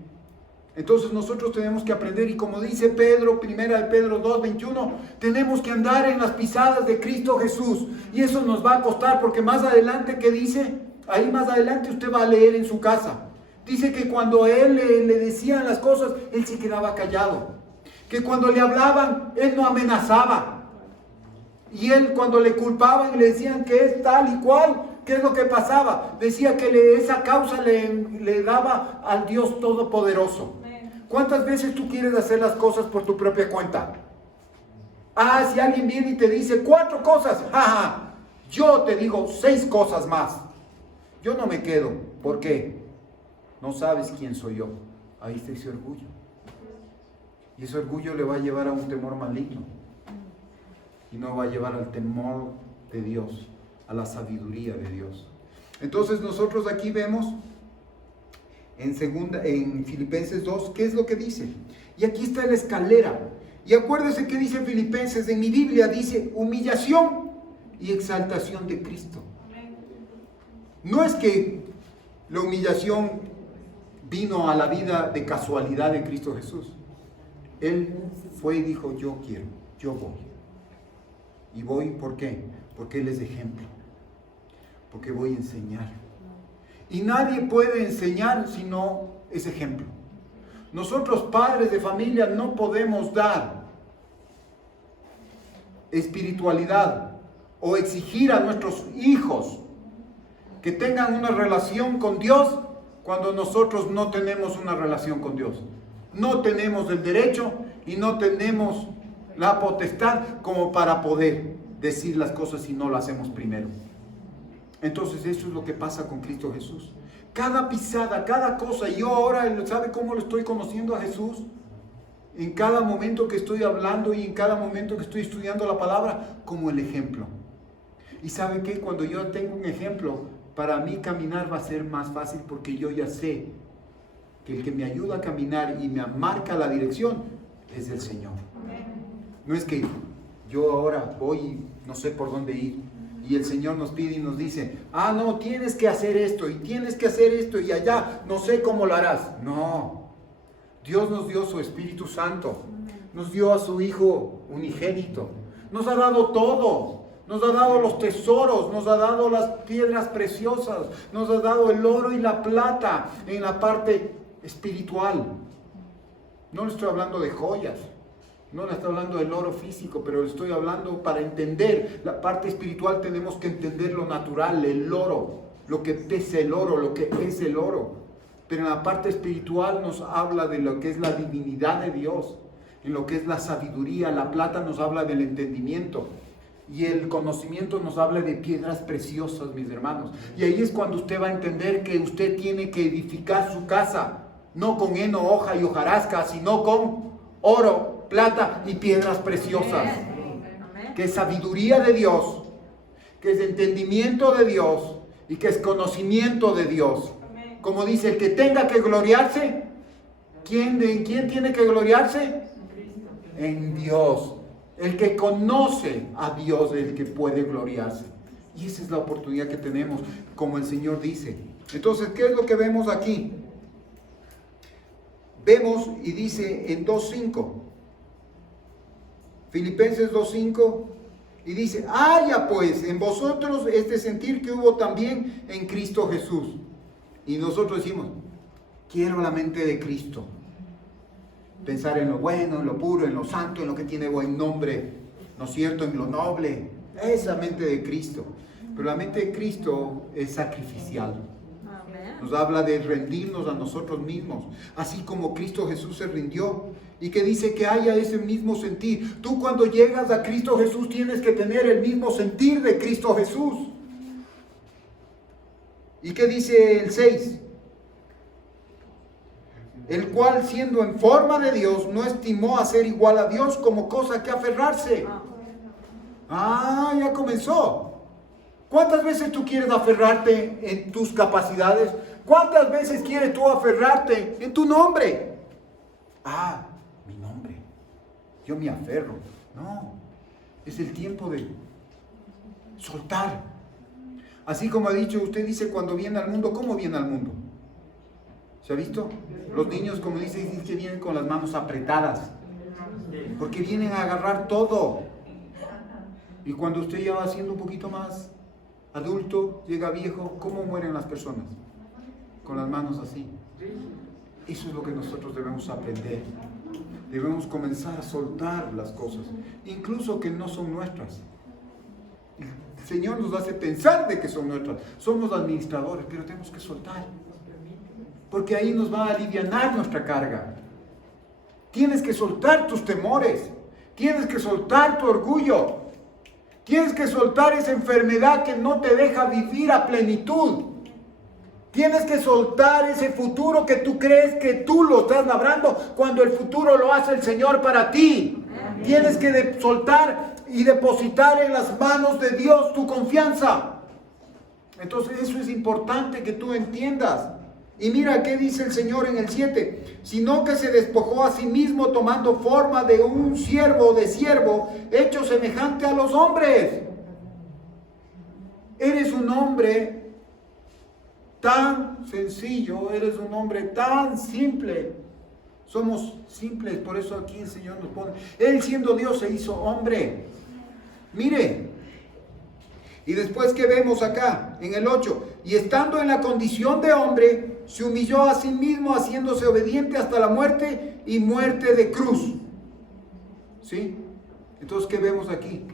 Entonces nosotros tenemos que aprender, y como dice Pedro, primera de Pedro 2:21, tenemos que andar en las pisadas de Cristo Jesús. Y eso nos va a costar, porque más adelante, ¿qué dice? Ahí más adelante usted va a leer en su casa. Dice que cuando a él le decían las cosas, él se quedaba callado. Que cuando le hablaban, él no amenazaba. Y él, cuando le culpaban y le decían que es tal y cual, ¿qué es lo que pasaba? Decía que esa causa le daba al Dios Todopoderoso. ¿Cuántas veces tú quieres hacer las cosas por tu propia cuenta? Ah, si alguien viene y te dice 4 cosas, jaja, yo te digo 6 cosas más. Yo no me quedo. ¿Por qué? No sabes quién soy yo. Ahí está ese orgullo. Y ese orgullo le va a llevar a un temor maligno. y nos va a llevar al temor de Dios, a la sabiduría de Dios. Entonces nosotros aquí vemos en Filipenses 2, ¿qué es lo que dice? Y aquí está la escalera. Y acuérdese que dice Filipenses, en mi Biblia dice humillación y exaltación de Cristo. No es que la humillación vino a la vida de casualidad de Cristo Jesús. Él fue y dijo, yo quiero, yo voy. Y voy, ¿por qué? Porque Él es ejemplo. Porque voy a enseñar. Y nadie puede enseñar si no es ejemplo. Nosotros, padres de familia, no podemos dar espiritualidad o exigir a nuestros hijos que tengan una relación con Dios cuando nosotros no tenemos una relación con Dios. No tenemos el derecho y no tenemos la potestad como para poder decir las cosas si no lo hacemos primero. Entonces eso es lo que pasa con Cristo Jesús. Cada pisada, cada cosa, yo ahora, ¿sabe cómo lo estoy conociendo a Jesús? En cada momento que estoy hablando y en cada momento que estoy estudiando la palabra, como el ejemplo. Y ¿sabe qué? Cuando yo tengo un ejemplo, para mí caminar va a ser más fácil porque yo ya sé que el que me ayuda a caminar y me marca la dirección es el Señor. No es que yo ahora voy y no sé por dónde ir. Y el Señor nos pide y nos dice, no, tienes que hacer esto y tienes que hacer esto y allá, no sé cómo lo harás. No, Dios nos dio su Espíritu Santo, nos dio a su Hijo unigénito, nos ha dado todo, nos ha dado los tesoros, nos ha dado las piedras preciosas, nos ha dado el oro y la plata en la parte espiritual. No le estoy hablando de joyas. No le estoy hablando del oro físico, pero le estoy hablando para entender la parte espiritual. Tenemos que entender lo natural, el oro, lo que pesa el oro, lo que es el oro. Pero en la parte espiritual nos habla de lo que es la divinidad de Dios, en lo que es la sabiduría. La plata nos habla del entendimiento y el conocimiento nos habla de piedras preciosas, mis hermanos. Y ahí es cuando usted va a entender que usted tiene que edificar su casa, no con heno, hoja y hojarasca, sino con oro, plata y piedras preciosas, que es sabiduría de Dios, que es entendimiento de Dios y que es conocimiento de Dios. Como dice, el que tenga que gloriarse, ¿en quién tiene que gloriarse? En Dios. El que conoce a Dios es el que puede gloriarse. Y esa es la oportunidad que tenemos, como el Señor dice. Entonces, ¿qué es lo que vemos aquí? Vemos y dice en 2:5. Filipenses 2:5, y dice, haya pues en vosotros este sentir que hubo también en Cristo Jesús. Y nosotros decimos, quiero la mente de Cristo. Pensar en lo bueno, en lo puro, en lo santo, en lo que tiene buen nombre, ¿no es cierto? En lo noble. Esa mente de Cristo. Pero la mente de Cristo es sacrificial. Nos habla de rendirnos a nosotros mismos, así como Cristo Jesús se rindió. Y que dice que haya ese mismo sentir. Tú cuando llegas a Cristo Jesús tienes que tener el mismo sentir de Cristo Jesús. ¿Y qué dice el 6? El cual siendo en forma de Dios no estimó a ser igual a Dios como cosa que aferrarse. Ya comenzó. ¿Cuántas veces tú quieres aferrarte en tus capacidades? ¿Cuántas veces quieres tú aferrarte en tu nombre? Mi nombre. Yo me aferro. No. Es el tiempo de soltar. Así como ha dicho, usted dice cuando viene al mundo, ¿cómo viene al mundo? ¿Se ha visto? Los niños, como dicen, que vienen con las manos apretadas. Porque vienen a agarrar todo. Y cuando usted ya va siendo un poquito más adulto, llega viejo, ¿cómo mueren las personas? Con las manos así. Eso es lo que nosotros debemos aprender. Debemos comenzar a soltar las cosas, incluso que no son nuestras. El Señor nos hace pensar de que son nuestras. Somos administradores, pero tenemos que soltar. Porque ahí nos va a alivianar nuestra carga. Tienes que soltar tus temores. Tienes que soltar tu orgullo. Tienes que soltar esa enfermedad que no te deja vivir a plenitud. Tienes que soltar ese futuro que tú crees que tú lo estás labrando cuando el futuro lo hace el Señor para ti. Tienes que soltar y depositar en las manos de Dios tu confianza. Entonces eso es importante que tú entiendas. Y mira qué dice el Señor en el 7. Sino que se despojó a sí mismo tomando forma de un siervo, de siervo, hecho semejante a los hombres. Eres un hombre tan sencillo, eres un hombre tan simple. Somos simples, por eso aquí el Señor nos pone. Él siendo Dios se hizo hombre. Mire. Y después que vemos acá, en el 8. Y estando en la condición de hombre, se humilló a sí mismo, haciéndose obediente hasta la muerte y muerte de cruz. ¿Sí? Entonces, ¿qué vemos aquí?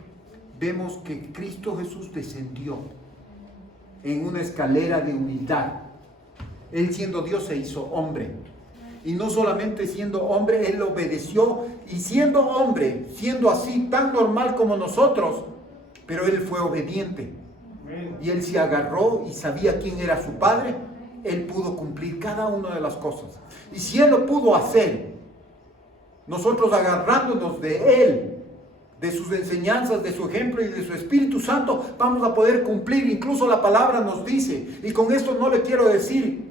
Vemos que Cristo Jesús descendió en una escalera de humildad. Él siendo Dios se hizo hombre. Y no solamente siendo hombre, Él obedeció. Y siendo hombre, siendo así tan normal como nosotros, pero Él fue obediente. Y Él se agarró y sabía quién era su Padre. Él pudo cumplir cada una de las cosas. Y si Él lo pudo hacer, nosotros agarrándonos de Él, de sus enseñanzas, de su ejemplo y de su Espíritu Santo, vamos a poder cumplir. Incluso la palabra nos dice, y con esto no le quiero decir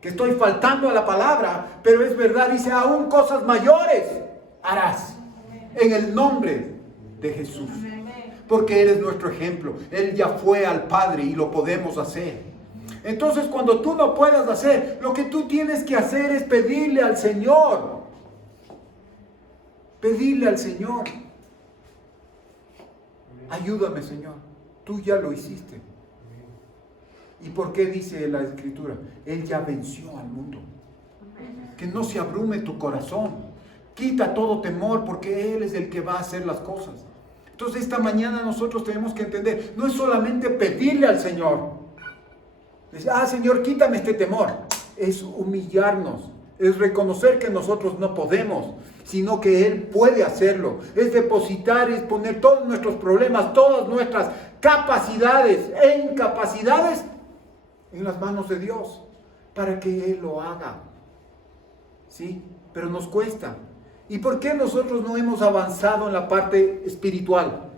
que estoy faltando a la palabra, pero es verdad, dice, aún cosas mayores harás en el nombre de Jesús. Porque Él es nuestro ejemplo. Él ya fue al Padre y lo podemos hacer. Entonces, cuando tú no puedas hacer, lo que tú tienes que hacer es pedirle al Señor. Pedirle al Señor. Ayúdame, Señor. Tú ya lo hiciste. ¿Y por qué dice la Escritura? Él ya venció al mundo. Que no se abrume tu corazón. Quita todo temor, porque Él es el que va a hacer las cosas. Entonces esta mañana nosotros tenemos que entender, no es solamente pedirle al Señor, decir, Señor, quítame este temor. Es humillarnos, es reconocer que nosotros no podemos, sino que Él puede hacerlo. Es depositar, es poner todos nuestros problemas, todas nuestras capacidades e incapacidades en las manos de Dios, para que Él lo haga. ¿Sí? Pero nos cuesta. ¿Y por qué nosotros no hemos avanzado en la parte espiritual?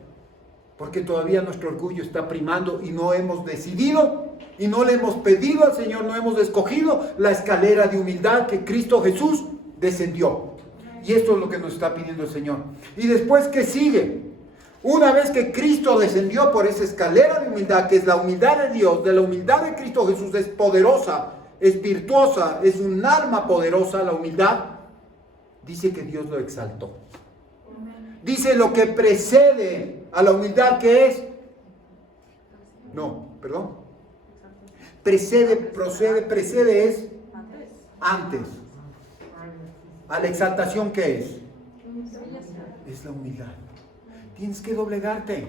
Porque todavía nuestro orgullo está primando y no hemos decidido y no le hemos pedido al Señor, no hemos escogido la escalera de humildad que Cristo Jesús descendió. Y esto es lo que nos está pidiendo el Señor. Y después, ¿qué sigue? Una vez que Cristo descendió por esa escalera de humildad, que es la humildad de Dios, de la humildad de Cristo Jesús, es poderosa, es virtuosa, es un arma poderosa la humildad. Dice que Dios lo exaltó. Dice lo que precede a la humildad, que es. Precede es antes. A la exaltación, ¿qué es? Es la humildad. Tienes que doblegarte.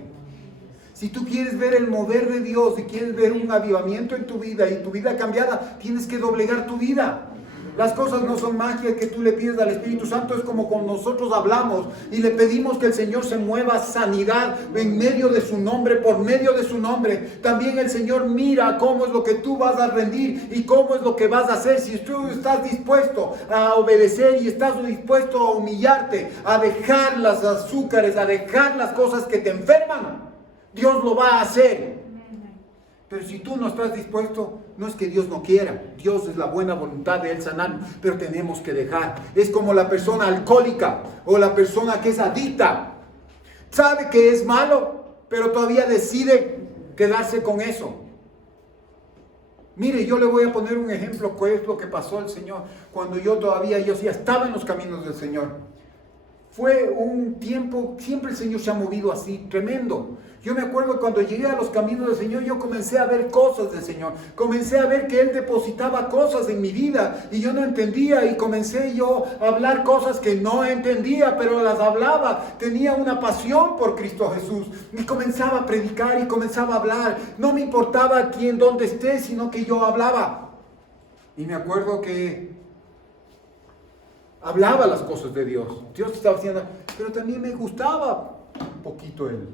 Si tú quieres ver el mover de Dios y quieres ver un avivamiento en tu vida y tu vida cambiada, tienes que doblegar tu vida. Las cosas no son magia que tú le pides al Espíritu Santo. Es como cuando nosotros hablamos y le pedimos que el Señor se mueva sanidad en medio de su nombre, por medio de su nombre. También el Señor mira cómo es lo que tú vas a rendir y cómo es lo que vas a hacer. Si tú estás dispuesto a obedecer y estás dispuesto a humillarte, a dejar las azúcares, a dejar las cosas que te enferman, Dios lo va a hacer. Pero si tú no estás dispuesto, no es que Dios no quiera. Dios es la buena voluntad de Él sanarnos, pero tenemos que dejar. Es como la persona alcohólica o la persona que es adicta. Sabe que es malo, pero todavía decide quedarse con eso. Mire, yo le voy a poner un ejemplo, que es lo que pasó al Señor. Cuando yo ya estaba en los caminos del Señor. Fue un tiempo, siempre el Señor se ha movido así, tremendo. Yo me acuerdo cuando llegué a los caminos del Señor, yo comencé a ver cosas del Señor. Comencé a ver que Él depositaba cosas en mi vida y yo no entendía, y comencé yo a hablar cosas que no entendía, pero las hablaba. Tenía una pasión por Cristo Jesús y comenzaba a predicar y comenzaba a hablar. No me importaba quién, dónde esté, sino que yo hablaba. Y me acuerdo que hablaba las cosas de Dios. Dios estaba haciendo, pero también me gustaba un poquito el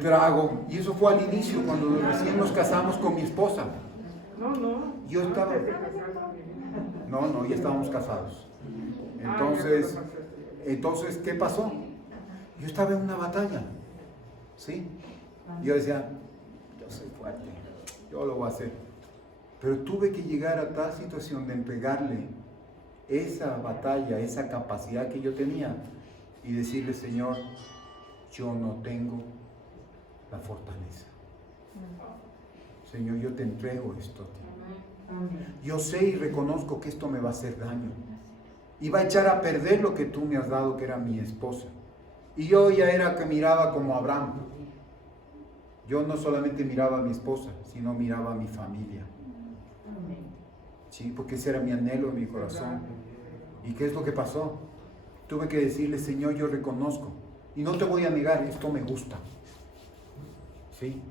trago. Y eso fue al inicio, cuando recién nos casamos con mi esposa. Yo estaba. No, ya estábamos casados. Entonces, Entonces, ¿qué pasó? Yo estaba en una batalla, ¿sí? Yo decía, yo soy fuerte, yo lo voy a hacer. Pero tuve que llegar a tal situación de entregarle esa batalla, esa capacidad que yo tenía y decirle, Señor, yo no tengo la fortaleza. Señor, yo te entrego esto a ti. Yo sé y reconozco que esto me va a hacer daño. Y va a echar a perder lo que tú me has dado, que era mi esposa. Y yo ya era que miraba como Abraham. Yo no solamente miraba a mi esposa, sino miraba a mi familia. Sí, porque ese era mi anhelo en mi corazón. ¿Y qué es lo que pasó? Tuve que decirle, Señor, yo reconozco. Y no te voy a negar, esto me gusta. ¿Sí?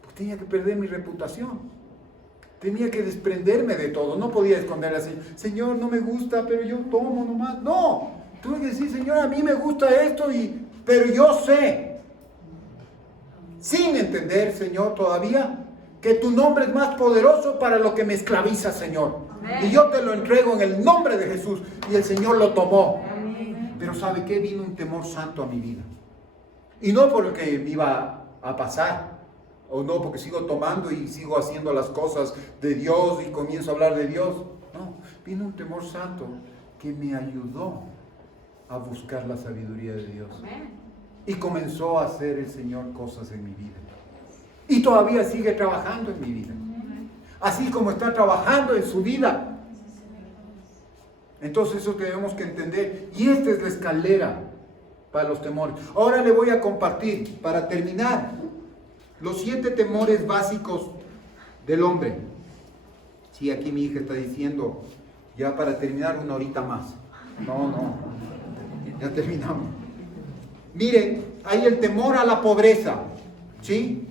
Porque tenía que perder mi reputación. Tenía que desprenderme de todo. No podía esconderle así, Señor, no me gusta, pero yo tomo nomás. No, tuve que decir, Señor, a mí me gusta esto, pero yo sé, sin entender, Señor, todavía, que tu nombre es más poderoso para lo que me esclaviza, Señor. Amén. Y yo te lo entrego en el nombre de Jesús. Y el Señor lo tomó. Amén. Pero ¿sabe qué? Vino un temor santo a mi vida. Y no por lo que me iba a pasar. O no, porque sigo tomando y sigo haciendo las cosas de Dios y comienzo a hablar de Dios. No, vino un temor santo que me ayudó a buscar la sabiduría de Dios. Amén. Y comenzó a hacer el Señor cosas en mi vida. Y todavía sigue trabajando en mi vida. Así como está trabajando en su vida. Entonces eso tenemos que entender. Y esta es la escalera para los temores. Ahora le voy a compartir, para terminar, los 7 temores básicos del hombre. Sí, aquí mi hija está diciendo, ya para terminar 1 horita más. No, ya terminamos. Miren, hay el temor a la pobreza, ¿sí?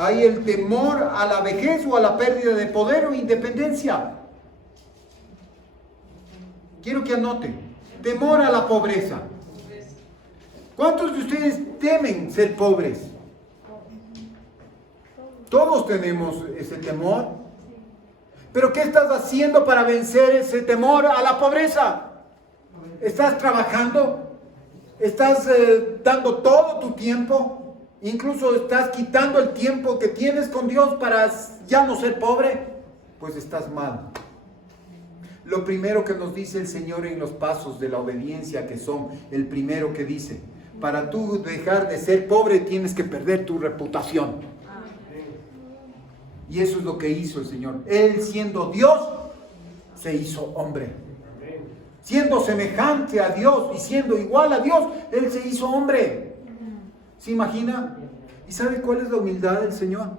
Hay el temor a la vejez o a la pérdida de poder o independencia. Quiero que anoten, temor a la pobreza. ¿Cuántos de ustedes temen ser pobres? Todos tenemos ese temor. ¿Pero qué estás haciendo para vencer ese temor a la pobreza? ¿Estás trabajando? ¿Estás dando todo tu tiempo? Incluso estás quitando el tiempo que tienes con Dios para ya no ser pobre. Pues estás mal. Lo primero que nos dice el Señor en los pasos de la obediencia, que son el primero que dice, para tú dejar de ser pobre tienes que perder tu reputación. Y eso es lo que hizo el Señor. Él, siendo Dios, se hizo hombre. Siendo semejante a Dios y siendo igual a Dios, Él se hizo hombre. ¿Se imagina? ¿Y sabe cuál es la humildad del Señor?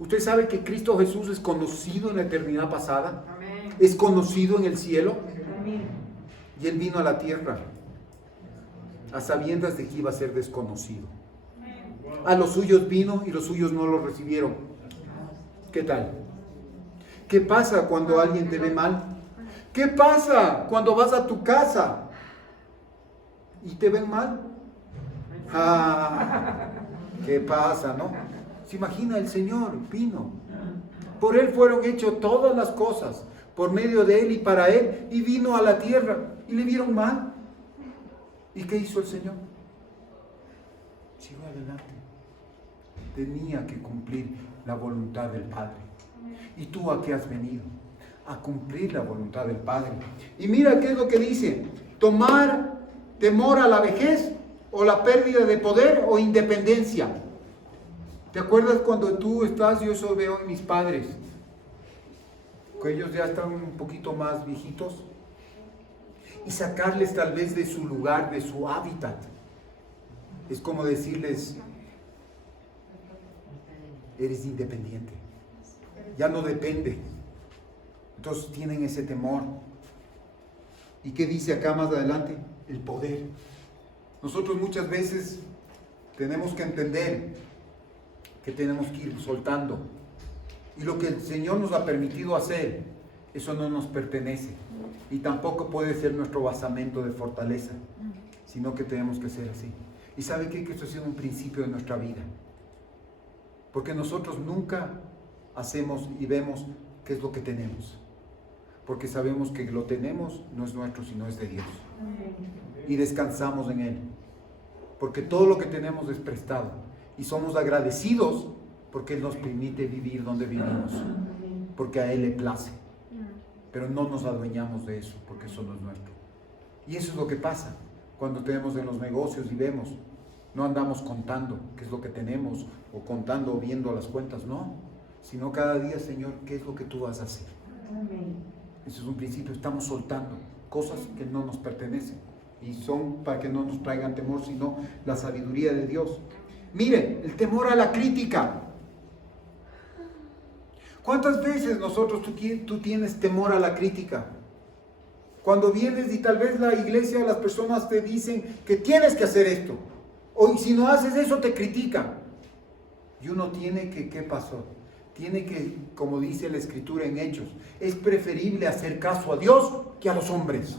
Usted sabe que Cristo Jesús es conocido en la eternidad pasada. Amén. Es conocido en el cielo. Amén. Y Él vino a la tierra a sabiendas de que iba a ser desconocido. Amén. A los suyos vino y los suyos no lo recibieron. ¿Qué tal? ¿Qué pasa cuando alguien te ve mal? ¿Qué pasa cuando vas a tu casa y te ven mal? ¿Qué pasa, no? Se imagina, el Señor vino. Por Él fueron hechas todas las cosas, por medio de Él y para Él, y vino a la tierra y le vieron mal. ¿Y qué hizo el Señor? Siguió adelante. Tenía que cumplir la voluntad del Padre. ¿Y tú a qué has venido? A cumplir la voluntad del Padre. Y mira qué es lo que dice: tomar temor a la vejez o la pérdida de poder o independencia. ¿Te acuerdas cuando tú estás? Yo eso veo en mis padres, que ellos ya están un poquito más viejitos, y sacarles tal vez de su lugar, de su hábitat. Es como decirles: eres independiente, ya no depende. Entonces tienen ese temor. ¿Y qué dice acá más adelante? El poder. Nosotros muchas veces tenemos que entender que tenemos que ir soltando. Y lo que el Señor nos ha permitido hacer, eso no nos pertenece. Y tampoco puede ser nuestro basamento de fortaleza, sino que tenemos que ser así. ¿Y sabe qué? Que esto ha sido un principio de nuestra vida. Porque nosotros nunca hacemos y vemos qué es lo que tenemos. porque sabemos que lo tenemos, no es nuestro, sino es de Dios. Y descansamos en Él, porque todo lo que tenemos es prestado. Y somos agradecidos porque Él nos permite vivir donde vivimos, porque a Él le place. Pero no nos adueñamos de eso, porque eso no es nuestro. Y eso es lo que pasa cuando tenemos en los negocios y vemos. No andamos contando qué es lo que tenemos, o contando o viendo las cuentas, no. Sino cada día, Señor, ¿qué es lo que tú vas a hacer? Eso es un principio, estamos soltando cosas que no nos pertenecen. Y son para que no nos traigan temor, sino la sabiduría de Dios. Miren, el temor a la crítica. ¿Cuántas veces tú tienes temor a la crítica? Cuando vienes y tal vez la iglesia o las personas te dicen que tienes que hacer esto. O si no haces eso te critican. Y uno tiene que, ¿qué pasó? Tiene que, como dice la Escritura en Hechos, es preferible hacer caso a Dios que a los hombres.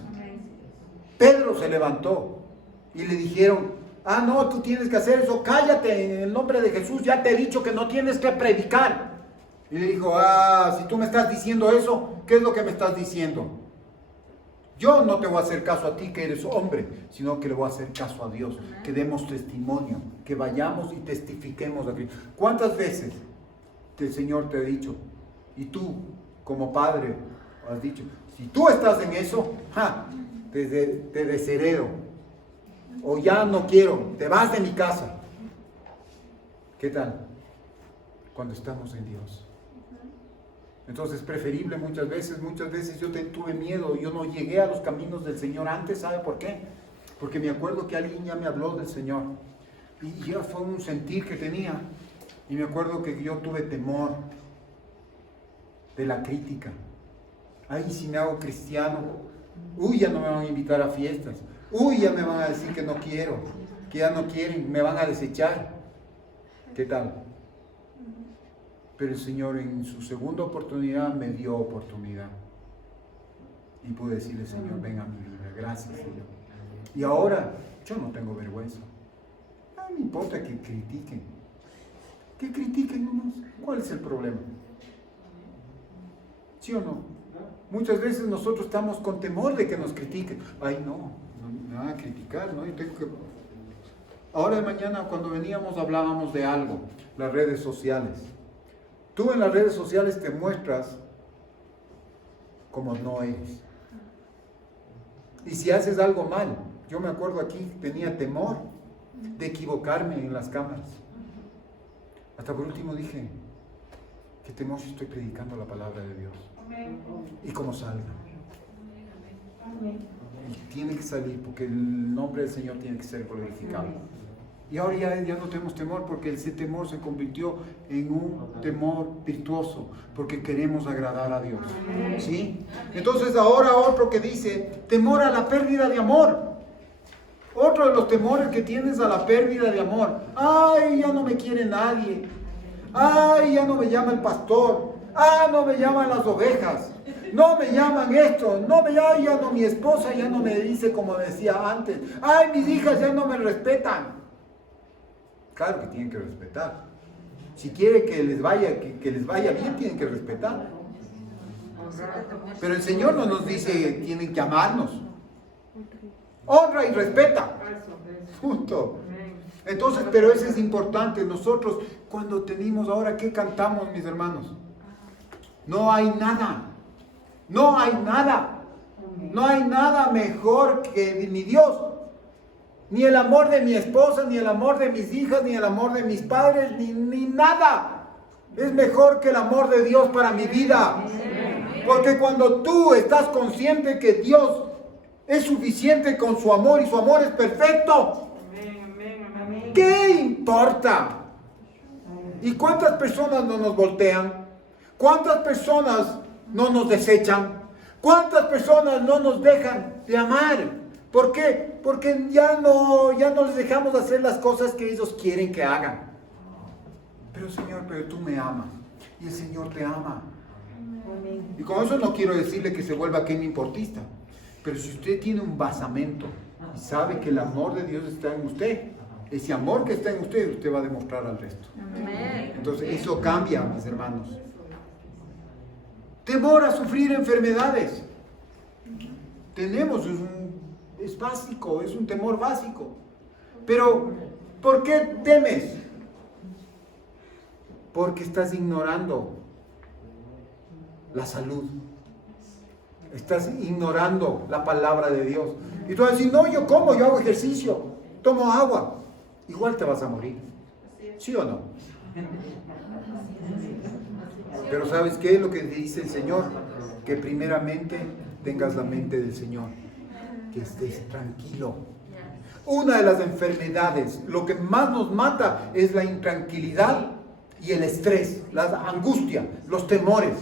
Pedro se levantó y le dijeron, no, tú tienes que hacer eso, cállate en el nombre de Jesús, ya te he dicho que no tienes que predicar. Y le dijo, si tú me estás diciendo eso, ¿qué es lo que me estás diciendo? Yo no te voy a hacer caso a ti que eres hombre, sino que le voy a hacer caso a Dios, que demos testimonio, que vayamos y testifiquemos a Cristo. ¿Cuántas veces el Señor te ha dicho, y tú como padre has dicho, si tú estás en eso, te desheredo, o ya no quiero, te vas de mi casa? ¿Qué tal cuando estamos en Dios? Entonces es preferible muchas veces yo tuve miedo, yo no llegué a los caminos del Señor antes. ¿Sabe por qué? Porque me acuerdo que alguien ya me habló del Señor, y ya fue un sentir que tenía, y me acuerdo que yo tuve temor de la crítica. Si me hago cristiano, ya no me van a invitar a fiestas, ya me van a decir que no quiero, que ya no quieren, me van a desechar. ¿Qué tal? Pero el Señor en su segunda oportunidad me dio oportunidad. Y pude decirle, Señor, ven a mi vida. Gracias, Señor. Y ahora yo no tengo vergüenza. No me importa que critiquen. Que critiquen nomás. ¿Cuál es el problema? ¿Sí o no? Muchas veces nosotros estamos con temor de que nos critiquen. No me van a criticar, ¿no? Yo tengo que... Ahora de mañana cuando veníamos hablábamos de algo, las redes sociales. Tú en las redes sociales te muestras como no eres. Y si haces algo mal, yo me acuerdo aquí, tenía temor de equivocarme en las cámaras. Hasta por último dije, qué temor si estoy predicando la palabra de Dios. Y como salga. Y tiene que salir porque el nombre del Señor tiene que ser glorificado. Y ahora ya no tenemos temor, porque ese temor se convirtió en un temor virtuoso, porque queremos agradar a Dios. ¿Sí? Entonces ahora otro que dice, temor a la pérdida de amor. Otro de los temores que tienes a la pérdida de amor. Ya no me quiere nadie. Ya no me llama el pastor. No me llaman las ovejas. No me llaman esto. Ya no, mi esposa ya no me dice como decía antes. Mis hijas ya no me respetan. Claro que tienen que respetar. Si quiere que les vaya bien, tienen que respetar. Pero el Señor no nos dice tienen que amarnos. Honra y respeta. Punto. Entonces, pero eso es importante. Nosotros cuando tenemos ahora, ¿qué cantamos, mis hermanos? No hay nada. No hay nada. No hay nada mejor que mi Dios. Ni el amor de mi esposa, ni el amor de mis hijas, ni el amor de mis padres, ni nada. Es mejor que el amor de Dios para mi vida. Porque cuando tú estás consciente que Dios es suficiente con su amor y su amor es perfecto, ¿qué importa? ¿Y cuántas personas no nos voltean? ¿Cuántas personas no nos desechan? ¿Cuántas personas no nos dejan de amar? ¿Por qué? Porque ya no les dejamos hacer las cosas que ellos quieren que hagan. Pero Señor, tú me amas. Y el Señor te ama. Y con eso no quiero decirle que se vuelva Kenny importista. Pero si usted tiene un basamento y sabe que el amor de Dios está en usted, ese amor que está en usted va a demostrar al resto. Entonces eso cambia, mis hermanos. Temor a sufrir enfermedades. Tenemos, es básico, es un temor básico. Pero, ¿por qué temes? Porque estás ignorando la salud. Estás ignorando la palabra de Dios. Y tú vas a decir, no, yo como, yo hago ejercicio, tomo agua. Igual te vas a morir. ¿Sí o no? Pero ¿sabes qué es lo que dice el Señor? Que primeramente tengas la mente del Señor. Que estés tranquilo. Una de las enfermedades, lo que más nos mata es la intranquilidad y el estrés, la angustia, los temores.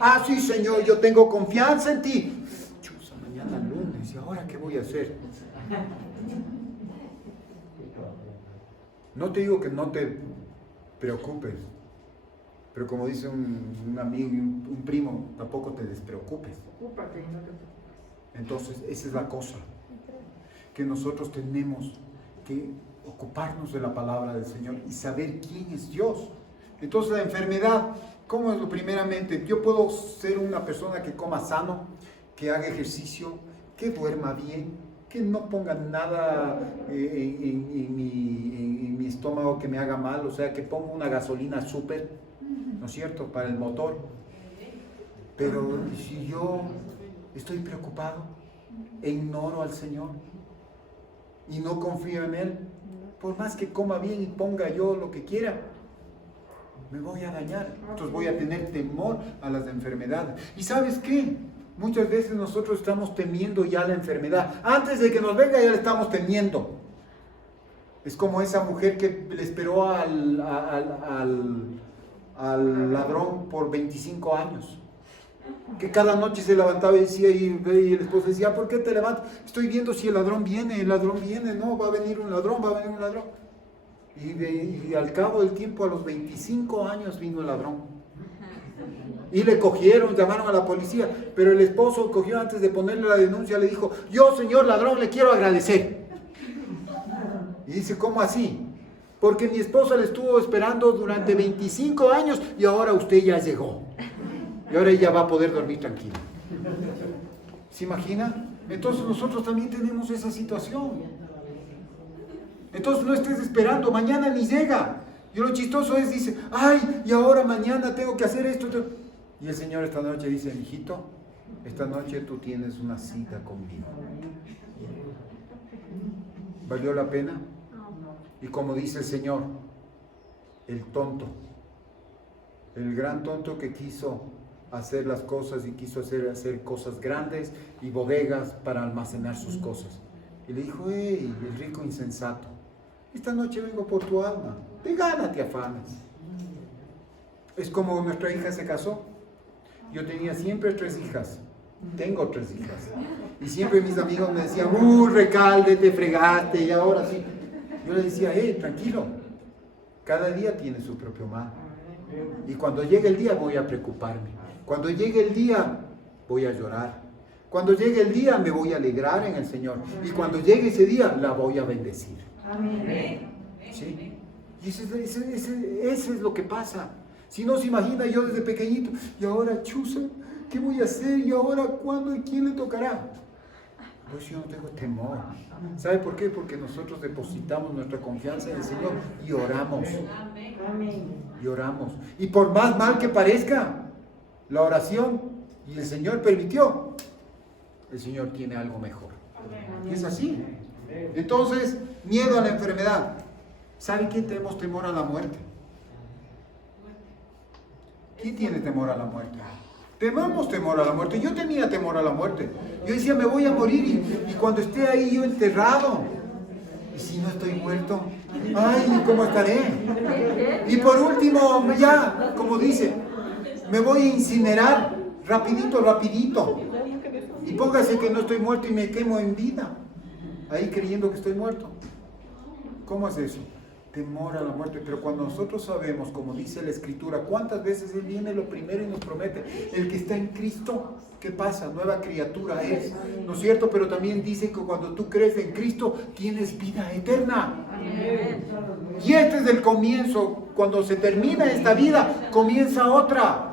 Ah, sí, Señor, yo tengo confianza en ti. Chusa, mañana lunes, ¿y ahora qué voy a hacer? No te digo que no te preocupes, pero como dice un amigo y un primo, tampoco te despreocupes. Ocúpate y no te preocupes. Entonces, esa es la cosa, que nosotros tenemos que ocuparnos de la palabra del Señor y saber quién es Dios. Entonces, la enfermedad, ¿cómo es lo primeramente? Yo puedo ser una persona que coma sano, que haga ejercicio, que duerma bien, que no ponga nada en mi estómago que me haga mal, o sea, que ponga una gasolina súper, ¿no es cierto?, para el motor. Pero si yo estoy preocupado e ignoro al Señor y no confío en Él, por más que coma bien y ponga yo lo que quiera, me voy a dañar. Entonces voy a tener temor a las enfermedades. ¿Y sabes qué? Muchas veces nosotros estamos temiendo ya la enfermedad. Antes de que nos venga ya la estamos temiendo. Es como esa mujer que le esperó al ladrón por 25 años. Que cada noche se levantaba y decía, y el esposo decía, ¿por qué te levantas? Estoy viendo si el ladrón viene, no, va a venir un ladrón. Y al cabo del tiempo, a los 25 años vino el ladrón. Y le cogieron, llamaron a la policía, pero el esposo cogió antes de ponerle la denuncia, le dijo, yo, señor ladrón, le quiero agradecer. Y dice, ¿cómo así? Porque mi esposa le estuvo esperando durante 25 años y ahora usted ya llegó. Y ahora ella va a poder dormir tranquila. ¿Se imagina? Entonces nosotros también tenemos esa situación. Entonces no estés esperando, mañana ni llega. Y lo chistoso es, dice, ay, y ahora mañana tengo que hacer esto. Y el Señor esta noche dice, mijito, esta noche tú tienes una cita conmigo. ¿Valió la pena? Y como dice el Señor, el tonto, el gran tonto que quiso hacer las cosas y quiso hacer cosas grandes y bodegas para almacenar sus cosas. Y le dijo, hey, el rico insensato, esta noche vengo por tu alma, de gana te afanes. Es como nuestra hija se casó. Yo tenía siempre 3 hijas, tengo 3 hijas. Y siempre mis amigos me decían, Recalde, te fregaste, y ahora sí. Yo le decía, tranquilo, cada día tiene su propio mal. Y cuando llegue el día voy a preocuparme. Cuando llegue el día voy a llorar. Cuando llegue el día me voy a alegrar en el Señor. Y cuando llegue ese día la voy a bendecir. Amén. ¿Sí? Y ese es lo que pasa. Si no se imagina yo desde pequeñito, y ahora chusa, ¿qué voy a hacer? ¿Y ahora cuándo y quién le tocará? Pues yo no tengo temor. ¿Sabe por qué? Porque nosotros depositamos nuestra confianza en el Señor y oramos. Y oramos. Y por más mal que parezca la oración, y el Señor permitió, el Señor tiene algo mejor. Y es así. Entonces, miedo a la enfermedad. ¿Sabe quién tenemos temor a la muerte? ¿Quién tiene temor a la muerte? Tenemos temor a la muerte. Yo tenía temor a la muerte. Yo decía, me voy a morir y cuando esté ahí yo enterrado, y si no estoy muerto, ay, ¿cómo estaré? Y por último, ya, como dice, me voy a incinerar rapidito. Y póngase que no estoy muerto y me quemo en vida, ahí creyendo que estoy muerto. ¿Cómo es eso? Temor a la muerte. Pero cuando nosotros sabemos, como dice la Escritura, cuántas veces Él viene lo primero y nos promete, el que está en Cristo, ¿qué pasa? Nueva criatura es, ¿no es cierto? Pero también dice que cuando tú crees en Cristo, tienes vida eterna. Y este es el comienzo. Cuando se termina esta vida, comienza otra.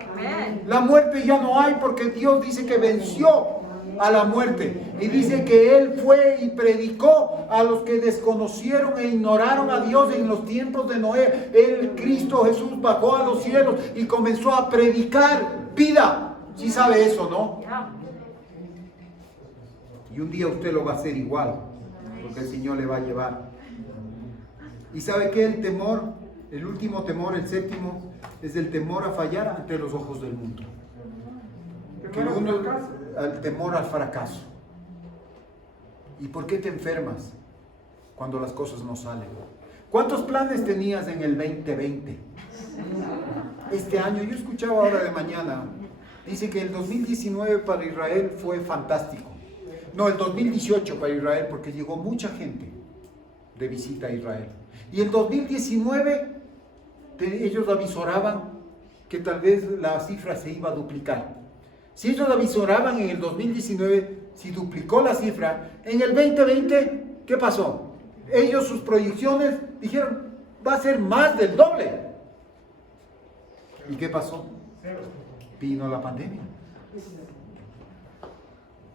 La muerte ya no hay porque Dios dice que venció a la muerte. Y dice que Él fue y predicó a los que desconocieron e ignoraron a Dios en los tiempos de Noé. El Cristo Jesús bajó a los cielos y comenzó a predicar vida. ¿Sí sabe eso, no? Y un día usted lo va a hacer igual, porque el Señor le va a llevar. ¿Y sabe qué? El temor, el último temor, el séptimo, es el temor a fallar ante los ojos del mundo. El temor al fracaso. ¿Y por qué te enfermas cuando las cosas no salen? ¿Cuántos planes tenías en el 2020? Este año, yo escuchaba ahora de mañana, dice que el 2019 para Israel fue fantástico. No, el 2018 para Israel, porque llegó mucha gente de visita a Israel. Y el 2019 ellos avisoraban que tal vez la cifra se iba a duplicar. Si ellos avisoraban en el 2019, si duplicó la cifra, en el 2020, ¿qué pasó? Ellos, sus proyecciones, dijeron, va a ser más del doble. ¿Y qué pasó? Vino la pandemia.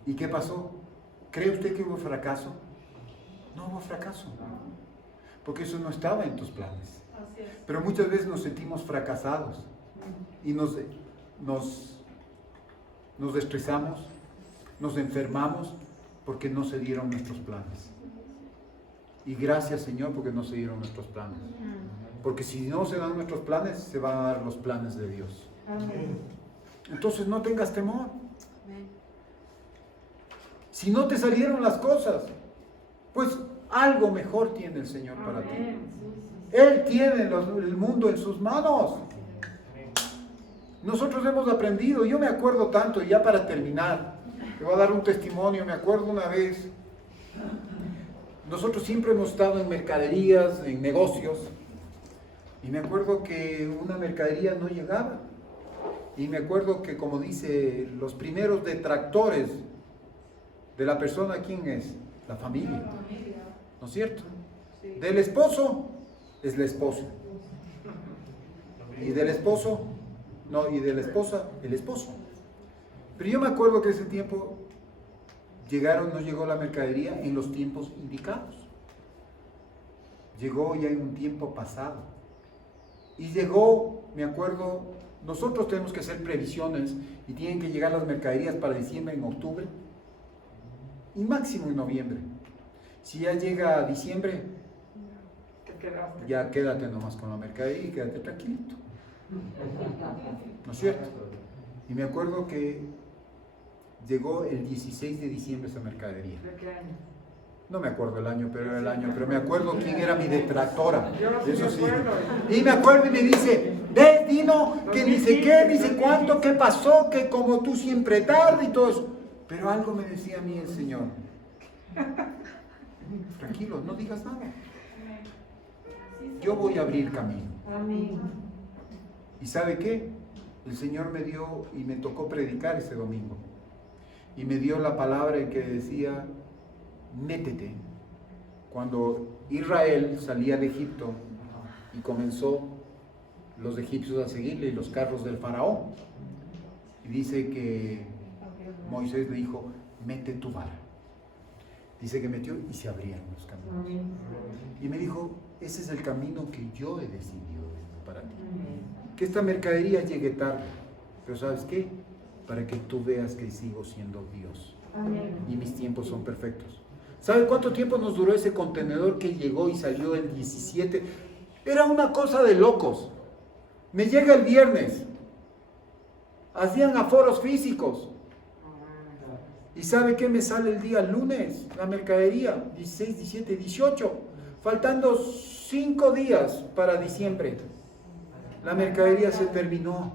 ¿Y qué pasó? ¿Cree usted que hubo fracaso? No hubo fracaso, porque eso no estaba en tus planes. Pero muchas veces nos sentimos fracasados y nos estresamos, nos enfermamos porque no se dieron nuestros planes. Y gracias, Señor, porque no se dieron nuestros planes. Porque si no se dan nuestros planes, se van a dar los planes de Dios. Entonces no tengas temor. Si no te salieron las cosas, pues algo mejor tiene el Señor para ti. Él tiene el mundo en sus manos. Nosotros hemos aprendido, yo me acuerdo tanto, y ya para terminar, te voy a dar un testimonio. Me acuerdo una vez, nosotros siempre hemos estado en mercaderías, en negocios, y me acuerdo que una mercadería no llegaba. Y me acuerdo que, como dice, los primeros detractores de la persona, ¿quién es? La familia. ¿No es cierto? Del esposo es la esposa. Y del esposo, no, y de la esposa, el esposo. Pero yo me acuerdo que ese tiempo no llegó la mercadería en los tiempos indicados. Llegó ya en un tiempo pasado. Y llegó, me acuerdo, nosotros tenemos que hacer previsiones y tienen que llegar las mercaderías para diciembre, en octubre y máximo en noviembre. Si ya llega a diciembre, ya quédate nomás con la mercadería y quédate tranquilito. ¿No es cierto? Y me acuerdo que llegó el 16 de diciembre esa mercadería. ¿De qué año? No me acuerdo el año, pero era el año. Pero me acuerdo quién era mi detractora. Eso sí. Y me acuerdo y me dice, ¿ves, Dino? Que ni sé qué, ni sé cuánto, qué pasó, que como tú siempre tarde y todo eso. Pero algo me decía a mí el Señor. Tranquilo, no digas nada. Yo voy a abrir camino. ¿Y sabe qué? El Señor me dio y me tocó predicar ese domingo. Y me dio la palabra en que decía, métete. Cuando Israel salía de Egipto y comenzó los egipcios a seguirle y los carros del faraón. Y dice que Moisés le dijo, mete tu vara. Dice que metió y se abrían los caminos. Y me dijo, ese es el camino que yo he decidido para ti. Que esta mercadería llegue tarde, pero ¿sabes qué? Para que tú veas que sigo siendo Dios. Y mis tiempos son perfectos. ¿Sabe cuánto tiempo nos duró ese contenedor que llegó y salió el 17? Era una cosa de locos. Me llega el viernes. Hacían aforos físicos. ¿Y sabe qué me sale el día lunes? La mercadería, 16, 17, 18. Faltando 5 días para diciembre. La mercadería se terminó.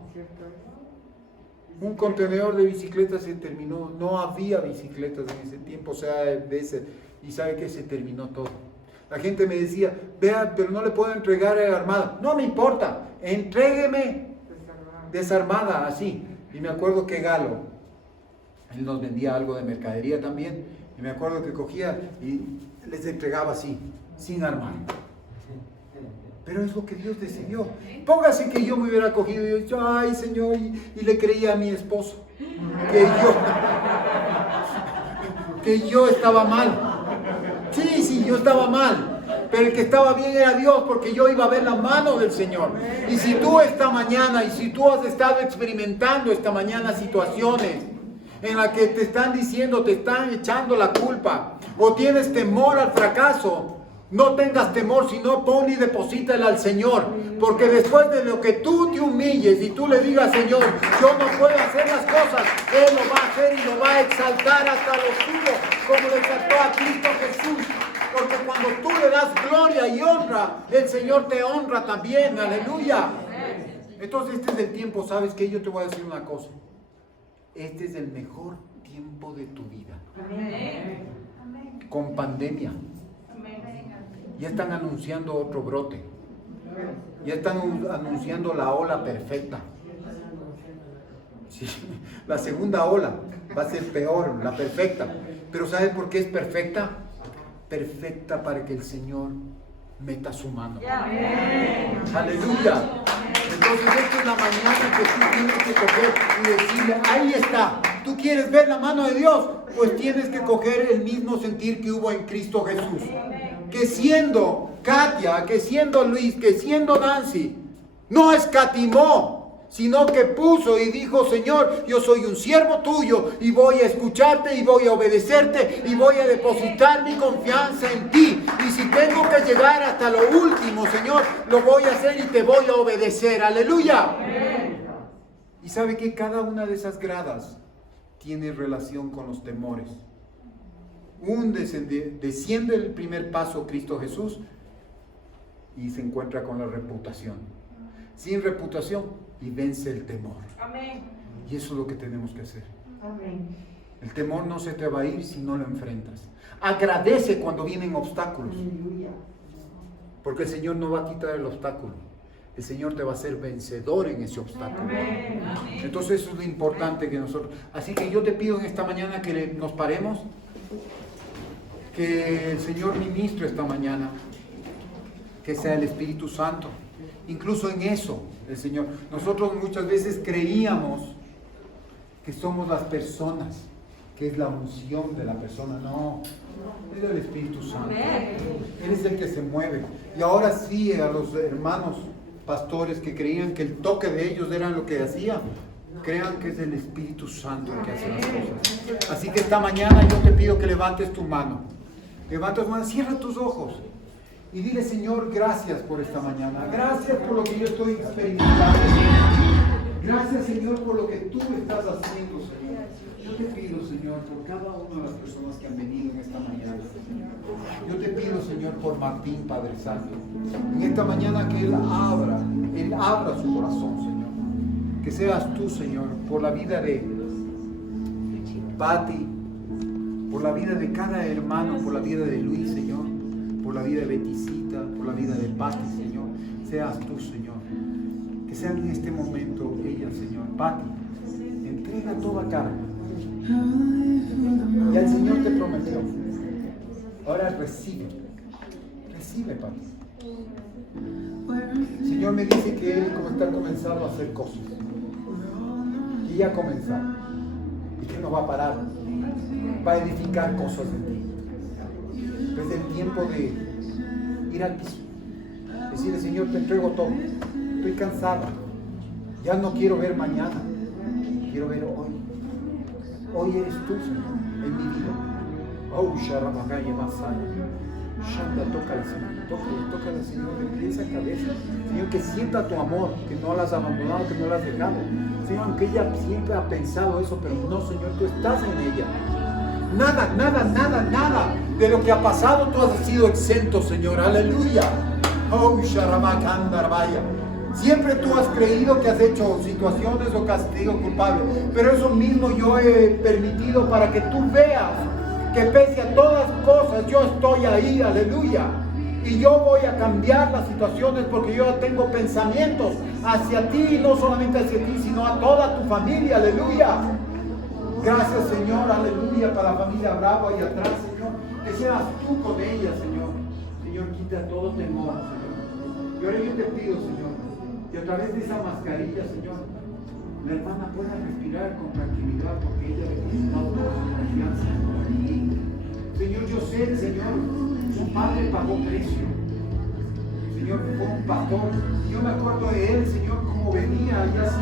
Un contenedor de bicicletas se terminó. No había bicicletas en ese tiempo, o sea, y sabe que se terminó todo. La gente me decía, vea, pero no le puedo entregar armada. No me importa, entrégueme desarmada, así. Y me acuerdo que Galo, él nos vendía algo de mercadería también, y me acuerdo que cogía y les entregaba así, sin armar. Pero es lo que Dios decidió. Póngase que yo me hubiera cogido y dicho, ay Señor, y le creía a mi esposo que yo estaba mal. Sí, yo estaba mal, pero el que estaba bien era Dios, porque yo iba a ver la mano del Señor. Y si tú esta mañana, y si tú has estado experimentando esta mañana situaciones en las que te están diciendo, te están echando la culpa, o tienes temor al fracaso, no tengas temor, sino pon y deposítala al Señor. Porque después de lo que tú te humilles y tú le digas, Señor, yo no puedo hacer las cosas, Él lo va a hacer y lo va a exaltar hasta lo suyo, como le exaltó a Cristo Jesús. Porque cuando tú le das gloria y honra, el Señor te honra también. Aleluya. Entonces este es el tiempo, ¿sabes qué? Yo te voy a decir una cosa. Este es el mejor tiempo de tu vida. Con pandemia. Ya están anunciando otro brote. Ya están anunciando la ola perfecta. Sí, la segunda ola va a ser peor, la perfecta. Pero ¿sabes por qué es perfecta? Perfecta para que el Señor meta su mano. Aleluya. Entonces esta es la mañana que tú tienes que coger y decirle, ahí está. ¿Tú quieres ver la mano de Dios? Pues tienes que coger el mismo sentir que hubo en Cristo Jesús. Que siendo Katia, que siendo Luis, que siendo Nancy, no escatimó, sino que puso y dijo, Señor, yo soy un siervo tuyo y voy a escucharte y voy a obedecerte y voy a depositar mi confianza en ti. Y si tengo que llegar hasta lo último, Señor, lo voy a hacer y te voy a obedecer. Aleluya. Y sabe que cada una de esas gradas tiene relación con los temores. Desciende el primer paso Cristo Jesús y se encuentra con la reputación. Sin reputación y vence el temor. Amén. Y eso es lo que tenemos que hacer. Amén. El temor no se te va a ir si no lo enfrentas. Agradece cuando vienen obstáculos. Porque el Señor no va a quitar el obstáculo. El Señor te va a hacer vencedor en ese obstáculo. Amén. Entonces eso es lo importante que nosotros... Así que yo te pido en esta mañana que nos paremos. Que el Señor ministre esta mañana. Que sea el Espíritu Santo. Incluso en eso, el Señor. Nosotros muchas veces creíamos que somos las personas, que es la unción de la persona. No, es el Espíritu Santo. Él es el que se mueve. Y ahora sí, a los hermanos pastores que creían que el toque de ellos era lo que hacía, crean que es el Espíritu Santo el que hace las cosas. Así que esta mañana yo te pido que levantes tu mano. Levanta tu mano, cierra tus ojos. Y dile, Señor, gracias por esta mañana. Gracias por lo que yo estoy experimentando. Gracias, Señor, por lo que tú estás haciendo, Señor. Yo te pido, Señor, por cada una de las personas que han venido en esta mañana. Yo te pido, Señor, por Martín, Padre Santo. En esta mañana que Él abra su corazón, Señor. Que seas tú, Señor, por la vida de Patti, por la vida de cada hermano, por la vida de Luis, Señor. Por la vida de Beticita, por la vida de Patti, Señor. Seas tú, Señor. Que sean en este momento ellas, Señor. Patti, entrega toda carga. Ya el Señor te prometió. Ahora recibe. Recibe, Patti. El Señor me dice que Él como está comenzando a hacer cosas. Que ya ha comenzado. Y que no va a parar. Va a edificar cosas en ti. Es el tiempo de ir al piso. Decirle, Señor, te entrego todo. Estoy cansada. Ya no quiero ver mañana. Quiero ver hoy. Hoy eres tú, Señor, en mi vida. Oh, Sharamagaya Masaya. Shanda, tócala, Señor. Tócala, Señor. De esa cabeza. Señor, que sienta tu amor. Que no la has abandonado, que no la has dejado. Señor, aunque ella siempre ha pensado eso, pero no, Señor, tú estás en ella. Nada de lo que ha pasado tú has sido exento, Señor. Aleluya. Oh, Sharamakandarbaya. Siempre tú has creído que has hecho situaciones o castigo culpable, pero eso mismo yo he permitido para que tú veas que pese a todas cosas yo estoy ahí. Aleluya. Y yo voy a cambiar las situaciones porque yo tengo pensamientos hacia ti, y no solamente hacia ti, sino a toda tu familia. Aleluya. Gracias, Señor, aleluya, para la familia Bravo ahí atrás, Señor. Que seas tú con ella, Señor. Señor, quita todo temor, Señor. Y ahora yo te pido, Señor, que a través de esa mascarilla, Señor, la hermana pueda respirar con tranquilidad porque ella ha depositado toda su confianza en ti. Señor, yo sé, Señor, su padre pagó precio. Señor, fue un pastor. Yo me acuerdo de él, Señor, cómo venía y así